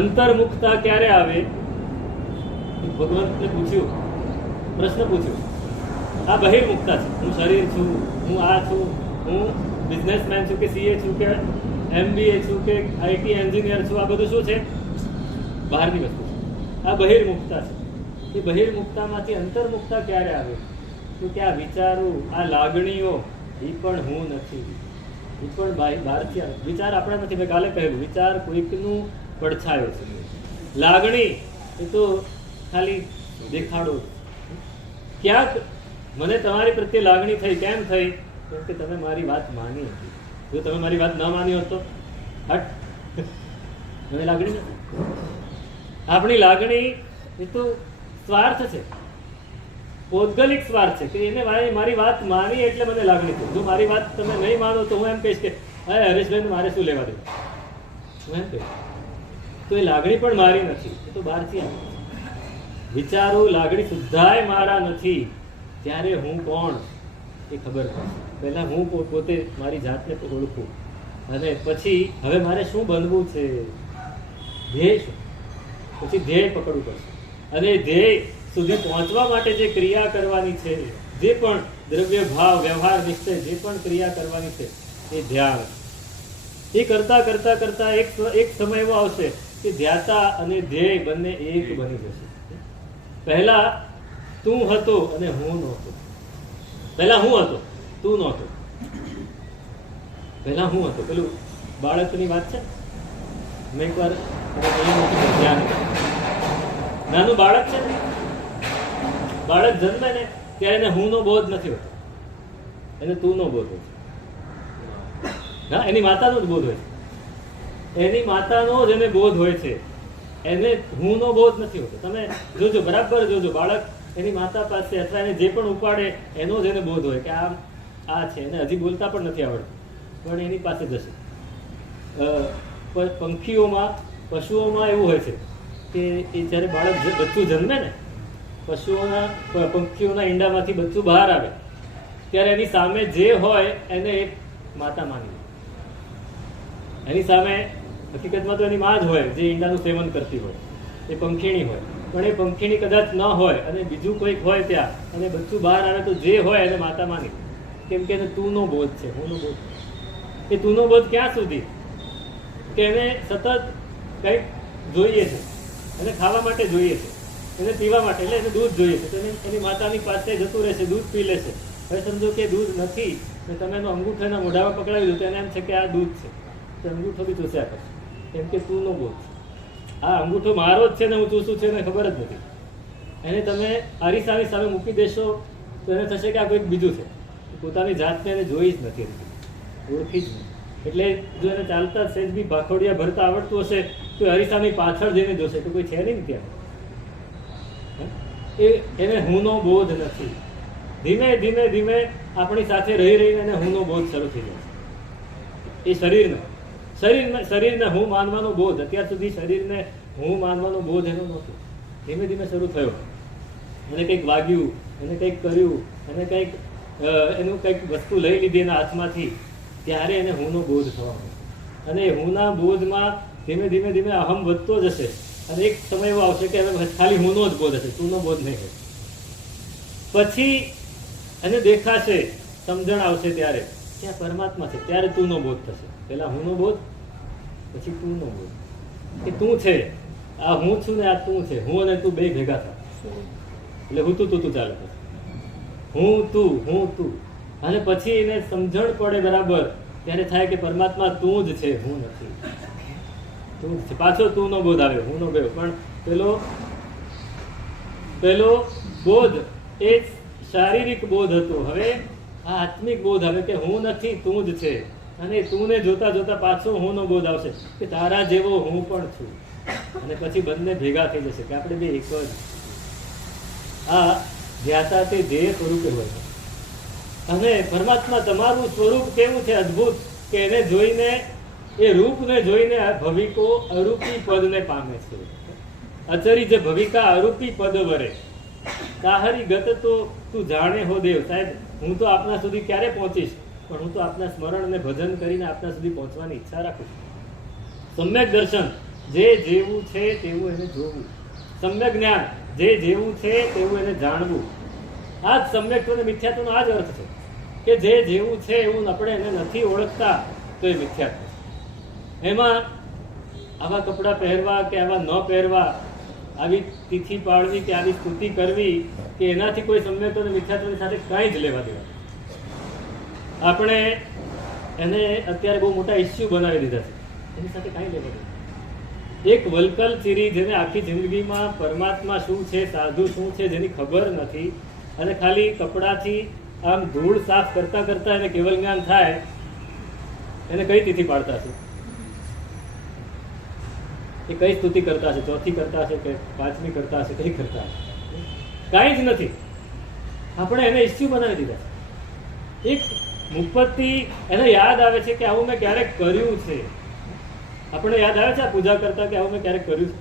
અંતર્મુખતા ક્યારે આવે? ભગવંતને પૂછ્યું, પ્રશ્ન પૂછ્યો. આ બહિર્મુખતા છે. હું શરીર છું, હું આ છું, હું બિઝનેસમેન છું કે સીએ છું કે MBA છું કે IT એન્જિનિયર છું. આ બધું શું છે? બહારની વસ્તુ છે. આ બહિર્મુખતા છે. એ બહિર્મુખતામાંથી અંતર્મુખતા ક્યારે આવે? તો કે આ વિચારો, આ લાગણીઓ, એ પણ હું નથી. એ પણ બહારથી આવે. વિચાર આપણા નથી. મેં કાલે કહેલું, વિચાર કોઈકનું પડછાયો છે. લાગણી એ તો ખાલી દેખાડો. ક્યાંક મને તમારી પ્રત્યે લાગણી થઈ. કેમ થઈ? કેમ કે તમે મારી વાત માની હતી. જો તમે મારી વાત ન માની હોત તો હટ, મને લાગણી નથી. આપણી લાગણી એ તો સ્વાર્થ છે, પૌદ્ગલિક સ્વાર્થ છે કે એને મારી વાત માની એટલે મને લાગણી થઈ. જો મારી વાત તમે નહીં માનો તો હું એમ કહીશ કે અરે હરેશભાઈ મારે શું લેવા દેવું, હું એમ કહીશ. તો એ લાગણી પણ મારી નથી. એ તો બહારથી આવી. વિચારો, લાગણી સુદ્ધાય મારા નથી. ત્યારે હું કોણ એ ખબર પડે. પહેલા હું પોતે મારી જાતને ઓળખું અને પછી હવે મારે શું બનવું છે, ધ્યેય શું, પછી ધ્યેય પકડવું પડશે. અને ધ્યેય સુધી પહોંચવા માટે જે ક્રિયા કરવાની છે, જે પણ દ્રવ્ય ભાવ વ્યવહાર નિશ્ચય જે પણ ક્રિયા કરવાની છે એ ધ્યાન. એ કરતા કરતા કરતા એક સમય એવો આવશે કે ધ્યાતા અને ધ્યેય બંને એક બની જશે. પહેલા તું હતો અને હું નહોતો. પહેલા હું હતો, તું નહોતો. પહેલા હું હતો. પેલું બાળકની વાત છે. મેં એકવાર ધ્યાન, નાનું બાળક છે ને, બાળક જન્મે ને ત્યારે એને હું નો બોધ નથી હોતો, એને તું નો બોધ હોય છે. હા, એની માતાનો જ બોધ હોય છે. એની માતાનો જ એને બોધ હોય છે. એને હું નો બોધ નથી હોતો. તમે જોજો, બરાબર જોજો. બાળક એની માતા પાસે અથવા એને જે પણ ઉપાડે એનો જ એને બોધ હોય કે આ છે. એને હજી બોલતા પણ નથી આવડતું, પણ એની પાસે જશે. પંખીઓમાં, પશુઓમાં એવું હોય છે કે એ જ્યારે બાળક બચ્ચું જન્મે ને, પંખીઓના ઈંડામાંથી બચ્ચું બહાર આવે ત્યારે એની સામે જે હોય એને એક માતા માની લે. એની સામે હકીકતમાં તો એની માં જ હોય જે ઈંડાનું સેવન કરતી હોય, એ પંખીણી હોય. પણ એ પંખીણી કદાચ ન હોય અને બીજું કોઈક હોય ત્યાં અને બચ્ચું બહાર આવે તો જે હોય એને માતા માની લે. કેમ કે એને તું નો બોધ છે, હું નો બોધ. એ તું નો બોધ ક્યાં સુધી કે એને સતત કંઈક જોઈએ છે, એને ખાવા માટે જોઈએ છે, એને પીવા માટે, એટલે એને દૂધ જોઈએ છે. તો એની માતાની પાસે જતું રહેશે, દૂધ પી લેશે. હવે સમજો કે દૂધ નથી ને તમે એનો અંગૂઠો એના મોઢામાં પકડાવી દો તો એને એમ છે કે આ દૂધ છે, તો અંગૂઠો બી ચૂસ્યા કરશે. કેમ કે તું નો બોધ છે. આ અંગૂઠો મારો જ છે ને હું ચૂસું છું એને ખબર જ નથી. એને તમે અરીસાની સામે મૂકી દેશો તો એને થશે કે આ કોઈક બીજું છે. પોતાની જાતને એને જોઈ જ નથી, ઓળખી જ નહીં. એટલે જો એને ચાલતા સહેજ બી ભાખોડિયા ભરતા આવડતું હશે તો અરીસાની પાછળ જઈને જોશે તો કોઈ છે નહીં ત્યાં. એને હુંનો બોધ નથી. ધીમે ધીમે ધીમે આપણી સાથે રહી રહીને એને હુંનો બોધ શરૂ થઈ જાય. એ શરીરને હું માનવાનો બોધ, અત્યાર સુધી શરીરને હું માનવાનો બોધ એનો નહોતો. ધીમે ધીમે શરૂ થયો. એને કંઈક વાગ્યું, એને કંઈક કર્યું, એને કંઈક એનું કંઈક વસ્તુ લઈ લીધી એના હાથમાંથી, ત્યારે એને હુંનો બોધ થવાનો. અને એ હુંના બોધમાં ધીમે ધીમે ધીમે અહમ વધતો જશે અને એક સમય એવો આવશે કે હવે ખાલી હુંનો જ બોધ હશે, તુંનો બોધ નહીં હોય. પછી એને દેખાશે, સમજણ આવશે ત્યારે ત્યાં પરમાત્મા છે, ત્યારે તુંનો બોધ થશે. પહેલા હુંનો બોધ, પછી તુંનો બોધ કે તું છે, આ હું છું ને આ તું છે, હું અને તું બે ભેગા થા. એટલે હું તું ચાલે છે, હું તું. અને પછી એને સમજણ પડે બરાબર, ત્યારે થાય કે પરમાત્મા તું જ છે, હું નથી. તું જ છે. પાછો તુંનો બોધ આવ્યો, હુંનો ગયો. પણ પેલો બોધ એ શારીરિક બોધ હતો. હવે આ આત્મિક બોધ આવે કે હું નથી, તું જ છે. અને તુંને જોતા જોતા પાછો હુંનો બોધ આવશે કે તારા જેવો હું પણ છું. અને પછી બંને ભેગા થઈ જશે કે આપણે બે એક જ. આ ધ્યાતા તે ધ્યેય સ્વરૂપે હોય છે. અને પરમાત્મા તમારું સ્વરૂપ કેવું છે અદ્ભુત કે એને જોઈને, એ રૂપને જોઈને ભવિકો અરૂપી પદને પામે છે. અચરી જે ભવિકા અરૂપી પદ વરે તાહરી ગત તો તું જાણે હો દેવ. સાહેબ, હું તો આપના સુધી ક્યારે પહોંચીશ, પણ હું તો આપના સ્મરણ અને ભજન કરીને આપના સુધી પહોંચવાની ઈચ્છા રાખું છું. સમ્યક દર્શન, જે જેવું છે તેવું એને જોવું. સમ્યક જ્ઞાન, જે જેવું છે તેવું એને જાણવું. આ જ સમ્યક્ત્વ અને મિથ્યાત્વનો આ જ અર્થ છે કે જે જેવું છે એવું આપણે એને નથી ઓળખતા તો એ મિથ્યાત્વ છે. એમાં આવા કપડાં પહેરવા કે આવા ન પહેરવા, આવી તિથિ પાળવી કે આવી સ્તુતિ કરવી કે એનાથી કોઈ સમ્યક્ત્વ અને મિથ્યાત્વની સાથે કાંઈ જ લેવા દેવા. આપણે એને અત્યારે બહુ મોટા ઇસ્યુ બનાવી દીધા છે, એની સાથે કાંઈ લેવા દેવા. એક વલકલ ચીરી જેને આખી જિંદગીમાં પરમાત્મા શું છે, સાધુ શું છે જેની ખબર નથી, અને ખાલી કપડાથી આમ ધૂળ સાફ કરતા કરતા એને કેવલ જ્ઞાન થાય, એને કઈ તિથિ પાડતા છે, એ કઈ સ્તુતિ કરતા છે, ચોથી કરતા છે કે પાંચમી કરતા છે, કઈ કરતા છે? કાંઈ જ નથી. આપણે એને ઇસ્યુ બનાવી દીધા છે. એક મુપત્તિ એને યાદ આવે છે કે આવું મેં ક્યારેક કર્યું છે. આપણે યાદ આવે છે આ પૂજા કરતા કે આવું મેં ક્યારેક કર્યું છે?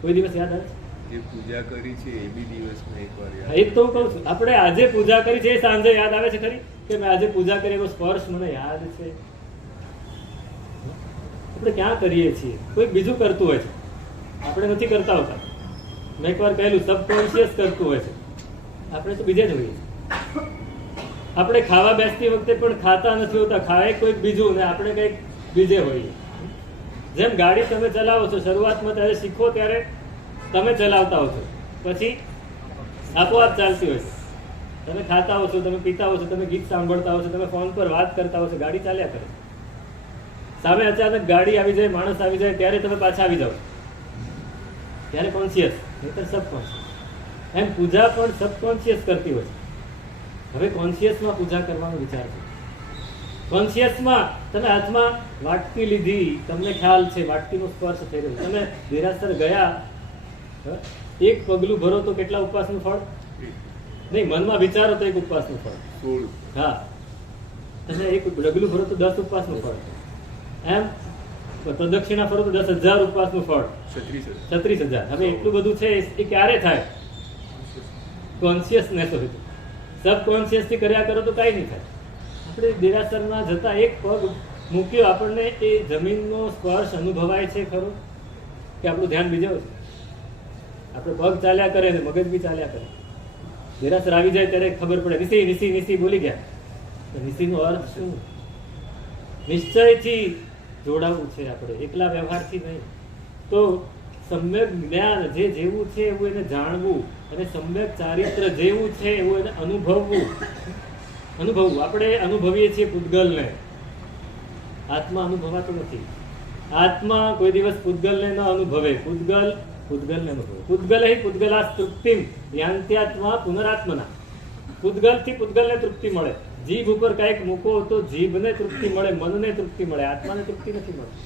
કોઈ દિવસ યાદ આવે છે? જે પૂજા કરી છે એ બી દિવસમાં એકવાર યાદ. એ જ તો હું કહું છું. આપણે આજે પૂજા કરી છે એ સાંજે યાદ આવે છે ખરી કે મેં આજે પૂજા કરી, એનો સ્પર્શ મને યાદ છે? આપણે ક્યાં કરીએ છીએ? કોઈ બીજું કરતું હોય છે, આપણે નથી કરતા હોતા. મેં એકવાર કહેલું, સબકોન્શિયસ કરતું હોય છે, આપણે તો બીજે જ હોઈએ. આપણે ખાવા બેસતી વખતે પણ ખાતા નથી હોતા, ખાય કોઈક બીજું ને આપણે કંઈક બીજે હોઈએ. જેમ ગાડી તમે ચલાવો છો, શરૂઆતમાં ત્યારે શીખો ત્યારે તમે ચલાવતા હો છો, પછી આપોઆપ ચાલતી હોય છે. તમે ખાતા હો છો, તમે પીતા હો છો, તમે ગીત સાંભળતા હો છો, તમે ફોન પર વાત કરતા હો છો, ગાડી ચાલ્યા કરે. સામે અચાનક ગાડી આવી જાય, માણસ આવી જાય, ત્યારે તમે પાછા આવી જાઓ, ત્યારે કોન્શિયસ, નહીતર સબકોન્શિયસ. એમ પૂજા પણ સબકોન્શિયસ કરતી હોય છે. હવે કોન્શિયસમાં પૂજા કરવાનો વિચાર છે. કોન્શિયસમાં તમે હાથમાં વાટકી લીધી, તમને ખ્યાલ છે વાટકીનો સ્પર્શ થઈ રહ્યો. તમે દેરાસર ગયા, એક પગલું ભરો તો કેટલા ઉપવાસનું ફળ? નહીં, મનમાં વિચારો તો એક ઉપવાસનું ફળ. 16. હા, તમે એક ડગલું ભરો તો 10 ઉપવાસનું ફળ. એમ પ્રદક્ષિણા ફરો તો 10,000 ઉપવાસનું ફળ, 36,000. હવે એટલું બધું છે એ ક્યારે થાય? કોન્શિયસનેસ હોય તો. સબકોન્શિયસથી કર્યા કરો તો કાંઈ નહીં થાય. આપણે દેરાસરમાં જતા એક પગ મૂક્યો, આપણને એ જમીનનો સ્પર્શ અનુભવાય છે ખરો કે આપણું ધ્યાન બીજો છે? આપણે પગ ચાલ્યા કરે ને મગજ બી ચાલ્યા કરે. દેરાસર આવી જાય ત્યારે ખબર પડે, નિસી નિસી નિસી બોલી ગયા. તો નિસીનો અર્થ શું? નિશ્ચયથી જોડાવું છે આપણે, એકલા વ્યવહારથી નહીં. તો સમ્યક જ્ઞાન, જે જેવું છે એવું એને જાણવું, અને સમ્યક ચારિત્ર જેવું છે એવું એને અનુભવવું. આપણે અનુભવીએ છીએ પૂતગલને, આત્મા અનુભવાતો નથી. આત્મા કોઈ દિવસ પૂતગલને ન અનુભવે, પૂતગલને અનુભવે. પૂતગલા તૃપ્તિમ યાન્ત્યાત્મા પુનરાત્મના. પૂતગલથી પૂતગલને તૃપ્તિ મળે. જીભ ઉપર કાંઈક મૂકો તો જીભને તૃપ્તિ મળે, મનને તૃપ્તિ મળે, આત્માને તૃપ્તિ નથી મળતી.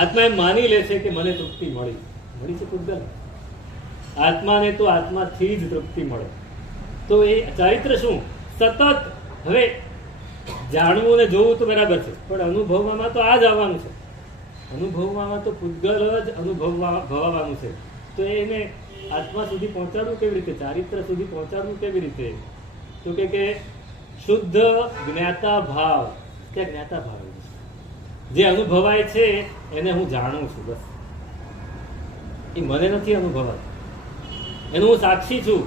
આત્મા એમ માની લે છે કે મને તૃપ્તિ મળી છે. પૂતગલ આત્માને તો આત્માથી જ તૃપ્તિ મળે. તો એ ચારિત્ર શું? સતત. હવે જાણવું ને જોવું તો બરાબર છે, પણ અનુભવવામાં તો આ જ આવવાનું છે. અનુભવવામાં તો પૂતગલ જ ભવાવાનું છે. તો એને આત્મા સુધી પહોંચાડવું કેવી રીતે, ચારિત્ર સુધી પહોંચાડવું કેવી રીતે? તો કે શુદ્ધ જ્ઞાતા ભાવ. કે જ્ઞાતા ભાવ જે અનુભવાય છે એને હું જાણું છું, બસ. એ મને નથી અનુભવાતું, એનું હું સાક્ષી છું.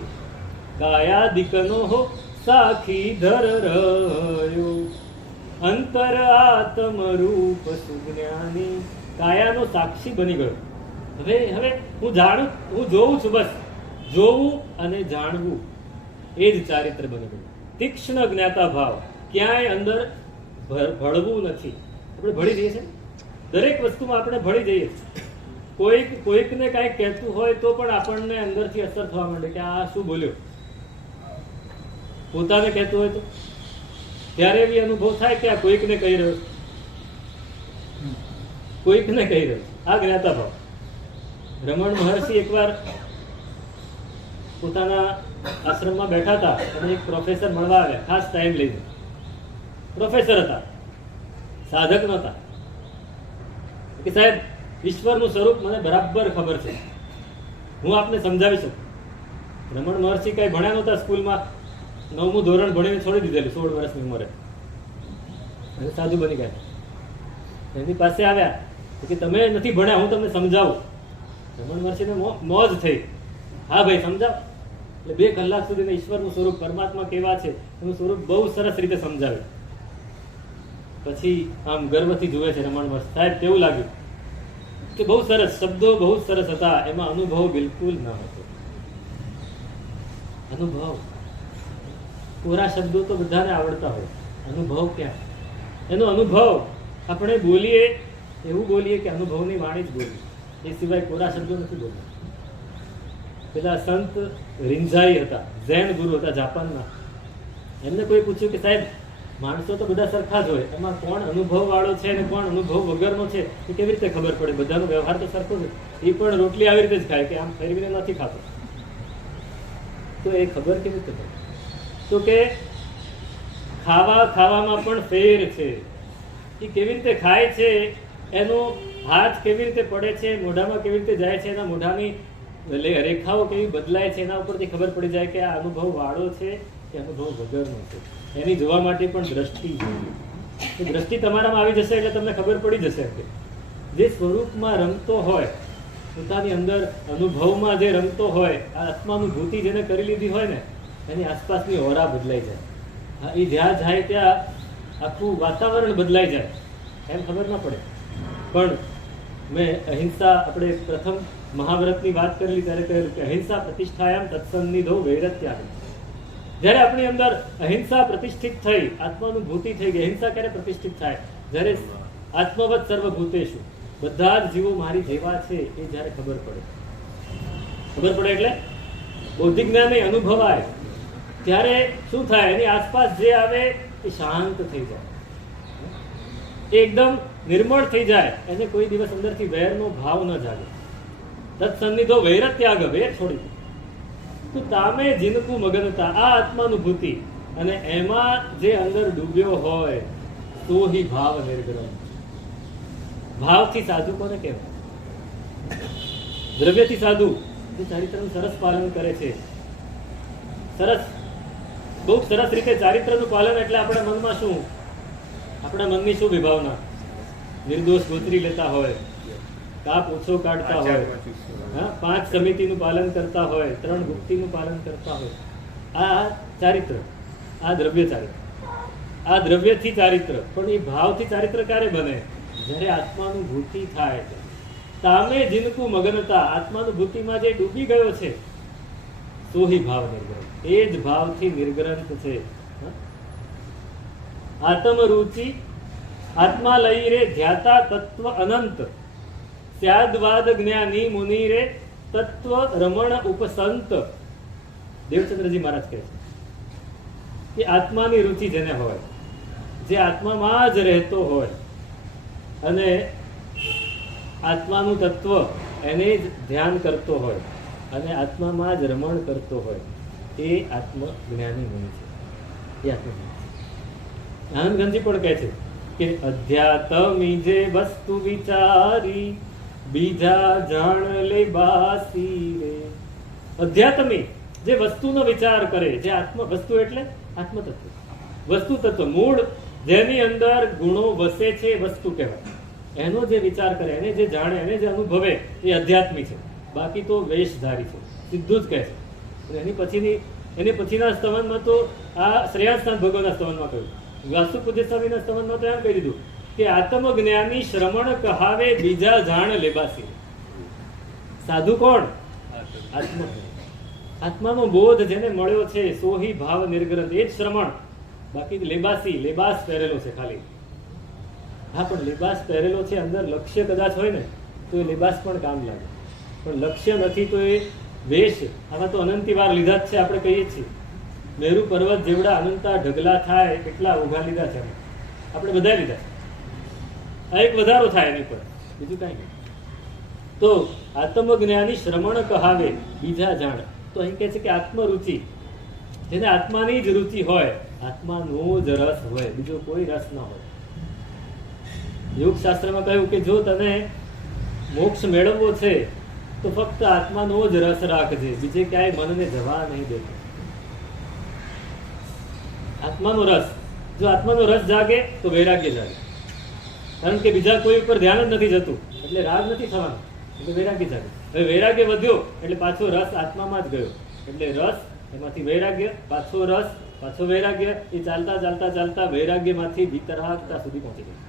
કાયાદિકનો હો સાખી ધર રહ્યો, અંતર આત્મ રૂપ સુજ્ઞાની. કાયાનો સાક્ષી બની ગયો. હવે હું જાણું, હું જોઉં છું, બસ. જોવું અને જાણવું એ જ ચારિત્ર બની ગયું. તીક્ષ્ણ જ્ઞાતા ભાવ, ક્યાંય અંદર ભળવું નથી. આપણે ભળી જઈએ છીએ, દરેક વસ્તુમાં આપણે ભળી જઈએ છીએ. કોઈકને કાંઈક કહેતું હોય તો પણ આપણને અંદરથી અસર થવા માંડે કે આ શું બોલ્યો. પોતાને કહેતું હોય તો ત્યારે એવી અનુભવ થાય કે આ કોઈકને કહી રહ્યો, કોઈકને કહી રહ્યો. આ જ્ઞાતા ભાવ. રમણ મહર્ષિ એકવાર પોતાના આશ્રમમાં બેઠા હતા અને એક પ્રોફેસર મળવા આવ્યા, ખાસ ટાઈમ લઈને. પ્રોફેસર હતા, સાધક નહોતા. કે સાહેબ, ઈશ્વરનું સ્વરૂપ મને બરાબર ખબર છે, હું આપને સમજાવી શકું. રમણ મહર્ષિ કઈ ભણ્યા નહોતા સ્કૂલમાં, 9મું ધોરણ ભણીને છોડી દીધેલું 16 વર્ષની ઉંમરે, અને સાધુ બની ગયા. એની પાસે આવ્યા કે તમે નથી ભણ્યા, હું તમને સમજાવું. રમણ મહર્ષિને મોજ થઈ. હા ભાઈ, સમજાવ. એટલે 2 કલાક સુધી ઈશ્વરનું સ્વરૂપ, પરમાત્મા કેવા છે એનું સ્વરૂપ બહુ સરસ રીતે સમજાવ્યું. પછી આમ ગર્વથી જુએ છે રમણ મહર્ષિ. સાહેબ, કેવું લાગ્યું? કે બહુ સરસ, શબ્દો બહુ સરસ હતા, એમાં અનુભવ બિલકુલ ન હતો. અનુભવ, કોરા શબ્દો તો બધાને આવડતા હોય, અનુભવ ક્યાં? એનો અનુભવ આપણે બોલીએ એવું બોલીએ કે અનુભવની વાણી જ બોલીએ, એ સિવાય કોરા શબ્દો નથી બોલતા. પેલા સંત રિન્ઝાઈ હતા, ઝેન ગુરુ હતા જાપાનના. એમને કોઈ પૂછ્યું કે સાહેબ, માણસો તો બધા સરખા જ હોય, એમાં કોણ અનુભવ વાળો છે અને કોણ અનુભવ વગરનો છે એ કેવી રીતે ખબર પડે? બધાનો વ્યવહાર તો સરખો છે. એ પણ રોટલી આવી રીતે જ ખાય કે આમ ફેરવીને નથી ખાતો. તો એ ખબર કેવી રીતે પડે? તો કે ખાવામાં પણ ફેર છે. એ કેવી રીતે ખાય છે, એનો હાથ કેવી રીતે પડે છે, મોઢામાં કેવી રીતે જાય છે, એના મોઢાની રેખાઓ કેવી બદલાય છે, એના ઉપરથી ખબર પડી જાય કે આ અનુભવ વાળો છે કે અનુભવ વગરનો છે. એની જોવા માટે પણ દ્રષ્ટિ જોઈએ. એ દ્રષ્ટિ તમારામાં આવી જશે એટલે તમને ખબર પડી જશે કે જે સ્વરૂપમાં રમતો હોય, પોતાની અંદર અનુભવમાં જે રમતો હોય, આ આત્માનુભૂતિ જેને કરી લીધી હોય ને, એની આસપાસની ઓરા બદલાઈ જાય. હા, એ જ્યાં જાય ત્યાં આખું વાતાવરણ બદલાઈ જાય, એમ ખબર ના પડે. પણ મેં અહિંસા, આપણે પ્રથમ મહાવ્રતની વાત કરેલી ત્યારે કહેલું કે અહિંસા પ્રતિષ્ઠાયામ તત્સન્નિધો વૈરત્યાગ. જ્યારે આપણી અંદર અહિંસા પ્રતિષ્ઠિત થઈ, આત્માનુભૂતિ થઈ ગઈ. અહિંસા ક્યારે પ્રતિષ્ઠિત થાય? જ્યારે આત્મવત સર્વભૂતેષુ, બધા જ જીવો મારી જેવા છે એ જ્યારે ખબર પડે. ખબર પડે એટલે બૌદ્ધિક જ્ઞાન અનુભવાય. ત્યારે શું થાય? એની આસપાસ જે આવે એ શાંત થઈ જાય, એ એકદમ નિર્મળ થઈ જાય. એને કોઈ દિવસ અંદરથી વેરનો ભાવ ન જાગે. તત્સન્નિધો વૈરત્યાગ, વેર છોડી દે. તો તામે જીનકુ મગનતા, આ આત્માનુભૂતિ અને એમાં જે અંદર ડૂબ્યો હોય તો હિ ભાવ નિર્ગ્રહ. ભાવથી સાધુ કોને કહેવાય? દ્રવ્યથી સાધુ જે ચારિત્રનું સરસ પાલન કરે છે. સરસ, બહુ સરસ રીતે ચારિત્રનું પાલન. એટલે આપણા મનમાં શું, આપણા મનની શું વિભાવના? નિર્દોષ ગોત્રી લેતા હોય, કાપ ઓછો કાઢતા હોય, 5 સમિતિનું પાલન કરતા હોય, 3 ગુપ્તિનું પાલન કરતા હોય. આ ચારિત્ર, આ દ્રવ્ય ચારિત્ર. આ દ્રવ્યથી ચારિત્ર. પણ એ ભાવથી ચારિત્ર ક્યારે બને? જ્યારે આત્માનુભૂતિ થાય. તામે જીનકુ મગનતા, આત્માનુભૂતિમાં જે ડૂબી ગયો છે સોહી ભાવ નિર્ગ્રહ. એ જ ભાવથી નિર્ગ્રંથ છે. આત્મ રુચિ આત્મા લઈ રે ધ્યાતા તત્વ અનંત, સ્યાદવાદ જ્ઞાની મુનિ રે તત્વ રમણ ઉપસંત. દેવચંદ્રજી મહારાજ કહે છે કે આત્માની રુચિ જેને હોય, જે આત્મામાં જ રહેતો હોય અને આત્માનું તત્વ એને જ ધ્યાન કરતો હોય અને આત્મામાં જ રમણ કરતો હોય, એ આત્મજ્ઞાની મુનિ છે. એ આત્મજ્ઞાની છે. આનંદગંજી પણ કહે છે કે અધ્યાત્મી જે વસ્તુ વિચારી બીજા જાણ લે બાસી રે. અધ્યાત્મી જે વસ્તુનો વિચાર કરે, જે વસ્તુ એટલે આત્મતત્વ, વસ્તુ તત્વ, મૂળ જેની અંદર ગુણો વસે છે એ વસ્તુ કહેવાય. એનો જે વિચાર કરે, એને જે જાણે, એને જે અનુભવે એ અધ્યાત્મી છે. બાકી તો વેશધારી છે, સીધું જ કહે છે. અને એની પછીના સ્તવનમાં તો આ શ્રેયાસ્થાન ભગવાનના સ્તવનમાં કહ્યું, વાસુ પૂજ્ય સ્વામીના સ્તવનમાં તો એમ કહી દીધું કે આત્મજ્ઞાની શ્રમણ કહાવે બીજા જાણ લેબાસી. સાધુ કોણ? આત્માનો બોધ જેને મળ્યો છે, સોહી ભાવ નિર્ગ્રંથ, એ જ શ્રમણ. બાકી લેબાસી, લેબાસ પહેરેલો છે ખાલી. હા, પણ લેબાસ પહેરેલો છે, અંદર લક્ષ્ય કદાચ હોય ને તો એ લેબાસ પણ કામ લાગે. પણ લક્ષ્ય નથી તો એ વેશ. આમાં તો અનંતી વાર લીધા જ છે. આપણે કહીએ છીએ મેરુ પર્વત જેવડા અનંતા ઢગલા થાય એટલા ઉભા લીધા છે આપણે બધા લીધા છે. આ એક વધારો થાય એની પર, બીજું કાંઈ નહીં. તો આત્મજ્ઞાની શ્રમણ કહાવે બીજા જાણ. તો અહીં કહે છે કે આત્મરુચિ, જેને આત્માની જ રુચિ હોય, આત્માનો જ રસ હોય, બીજો કોઈ રસ ન હોય. યોગ શાસ્ત્રમાં કહ્યું કે જો તને મોક્ષ મેળવવો છે તો ફક્ત આત્માનો જ રસ રાખજે, બીજે ક્યાંય મનને જવા નહીં દેતો. આત્માનો રસ, જો આત્માનો રસ જાગે તો વૈરાગ્ય જાગે. કારણ કે બીજા કોઈ ઉપર ધ્યાન જ નથી જતું, એટલે રાગ નથી થવાનો, એટલે વૈરાગ્ય જાગે. હવે વૈરાગ્ય વધ્યો એટલે પાછો રસ આત્મામાં જ ગયો, એટલે રસ, એમાંથી વૈરાગ્ય, પાછો રસ, પાછો વૈરાગ્ય, એ ચાલતા ચાલતા ચાલતા વૈરાગ્યમાંથી વિતરાગતા સુધી પહોંચી ગયું.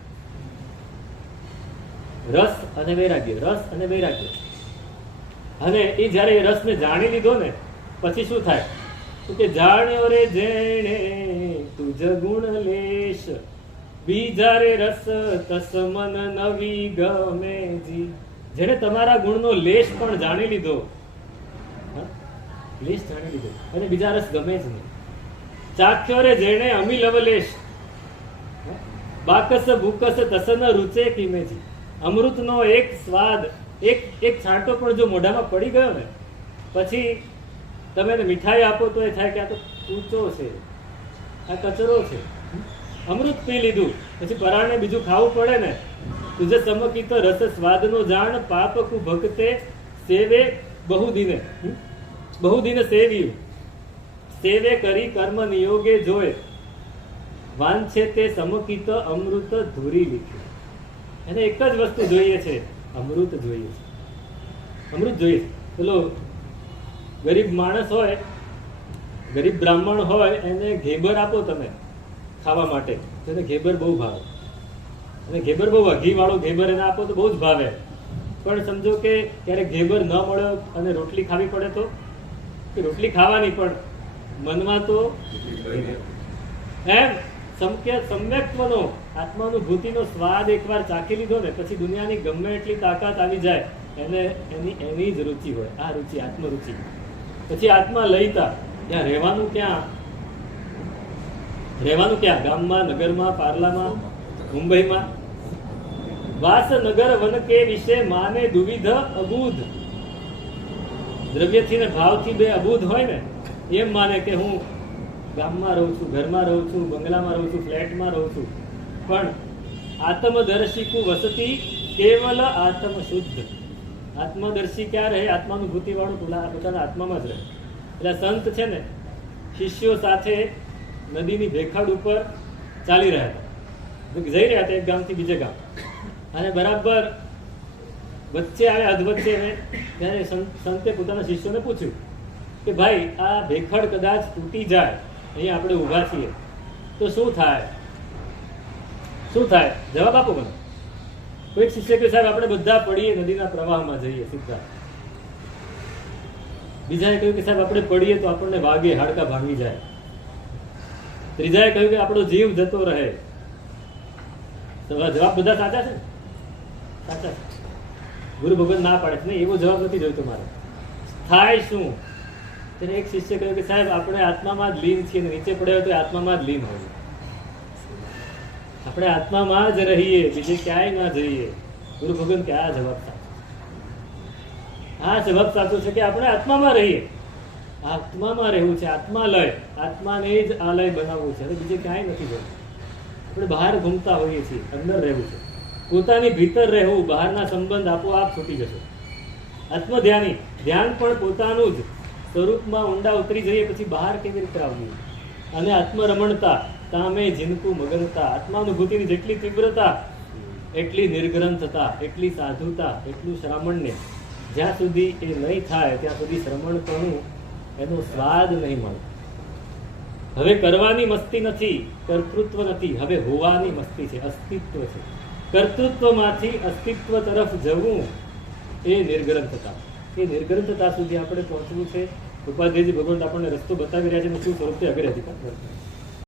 રસ અને વૈરાગ્ય, રસ અને વૈરાગ્ય. અને એ જયારે એ રસને જાણી લીધો ને પછી શું થાય? તો કે જાણ્યો રે જેણે તુજ ગુણ લેશ, બીજા રે રસ તસ મન નવી ગમે જી. જેણે તમારા ગુણનો લેશ પણ જાણી લીધો, લેશ જાણી લીધો, અને બીજા રસ ગમે જ નહીં. ચાખ્યો રે જેણે અમી લવલેશ, બાકસ ભૂકસ તસન રૂચે કિમેજી. અમૃતનો એક સ્વાદ, એક છાંટો પણ જો મોઢામાં પડી ગયો ને પછી તમે એને મીઠાઈ આપો તો એ થાય કે આ તો ઊંચો છે, આ કચરો છે. અમૃત પી લીધું પછી પરાણે બીજું ખાવું પડે ને. તુજે સમકિત રસ સ્વાદનો જાણ, પાપકુ ભક્તે સેવે બહુદિને, બહુદિન સેવ્યું, સેવે કરી કર્મ નિયોગે જોય, વાંછે તે સમકિત અમૃત ધૂરી લીધું. એને એક જ વસ્તુ જોઈએ છે, અમૃત જોઈએ છે, અમૃત જોઈએ છે. પેલો ગરીબ માણસ હોય, ગરીબ બ્રાહ્મણ હોય, એને ઘેબર આપો તમે ખાવા માટે, એને ઘેબર બહુ ભાવે. અને ઘેબર બહુ ઘી વાળો ઘેબર એને આપો તો બહુ જ ભાવે. પણ સમજો કે ક્યારેક ઘેબર ન મળ્યો અને રોટલી ખાવી પડે તો રોટલી ખાવાની, પણ મનમાં તો એમ સમ્યક્ત્વનો, આત્માનુભૂતિનો સ્વાદ એકવાર ચાખી લીધો ને પછી દુનિયાની ગમે એટલી તાકાત આવી જાય, એને એની જ રુચિ હોય. આ રુચિ આત્મરુચિ. પછી આત્મા લઈતા, ત્યાં રહેવાનું ક્યાં? રહેવાનું ક્યાં? ગામમાં, નગરમાં, પાર્લામાં, મુંબઈમાં? વાસ નગર વન કે વિશે માને દુવિધ અબૂધ. દ્રવ્યથી ને ભાવથી બે અબૂધ હોય ને, એમ માને કે હું ગામમાં રહું છું, ઘરમાં રહું છું, બંગલામાં રહું છું, ફ્લેટમાં રહું છું. પણ આત્મદર્શિકુ વસતી કેવલ આત્મ શુદ્ધ. આત્મદર્શી ક્યાં રહે? આત્માનુભૂતિ વાળું પોતાના આત્મામાં જ રહે. એટલે સંત છે ને, શિષ્યો સાથે નદીની ભેખાડ ઉપર ચાલી રહ્યા હતા, જઈ રહ્યા હતા એક ગામથી બીજે ગામ. અને બરાબર વચ્ચે આવે, અધવચ્ચે ત્યારે સંતે પોતાના શિષ્યોને પૂછ્યું કે ભાઈ આ ભેખડ કદાચ તૂટી જાય, અહીં આપણે ઊભા છીએ તો શું થાય? શું થાય? જવાબ આપો મને. કોઈક શિષ્ય કે સાહેબ આપણે બધા પડીએ, નદીના પ્રવાહમાં જઈએ સીધા. બીજાએ કહ્યું કે સાહેબ આપણે પડીએ તો આપણને વાગે, હાડકા ભાંગી જાય. ત્રીજાએ કહ્યું કે આપણો જીવ જતો રહે. જવાબ બધા સાચા છે ને? સાચા. ગુરુ ભગવાન ના પાડે છે ને, એવો જવાબ નથી જોઈતો મારે. થાય શું? તેને એક શિષ્ય કહ્યું કે સાહેબ આપણે આત્મામાં જ લીન છીએ, નીચે પડ્યો તો આત્મામાં જ લીન હોય. આપણે આત્મામાં જ રહીએ, બીજે ક્યાંય ના જઈએ. ગુરુ ભગવાન કે આ જવાબ સાચો. આ જવાબ સાચો છે કે આપણે આત્મામાં રહીએ. આત્મામાં રહેવું છે, આત્માલય, આત્માને જ આલય બનાવવું છે. હવે બીજે ક્યાંય નથી જવું. આપણે બહાર ઘૂમતા હોઈએ છીએ, અંદર રહેવું છે. પોતાની ભીતર રહેવું, બહારના સંબંધ આપોઆપ છૂટી જશે. આત્મધ્યાની ધ્યાન પણ પોતાનું જ સ્વરૂપમાં ઊંડા ઉતરી જઈએ પછી બહાર કેવી રીતે આવવું. અને આત્મરમણતા તામે જીનકું મગનતા, આત્માનુભૂતિની જેટલી તીવ્રતા એટલી નિર્ગ્રંથતા, એટલી સાધુતા, એટલું શ્રામણ્ય. જ્યાં સુધી એ નહીં થાય ત્યાં સુધી શ્રમણપણું એનો સ્વાદ નહીં મળે. હવે કરવાની મસ્તી નથી, કર્તૃત્વ નથી, હવે હોવાની મસ્તી છે, અસ્તિત્વ છે. કર્તૃત્વમાંથી અસ્તિત્વ તરફ જવું એ નિર્ગ્રંથતા. એ નિર્ગ્રંથતા સુધી આપણે પહોંચવું છે. ઉપાધ્યાયજી ભગવાન આપણને રસ્તો બતાવી રહ્યા છે અને શું સ્વરૂપથી અગ્રહથી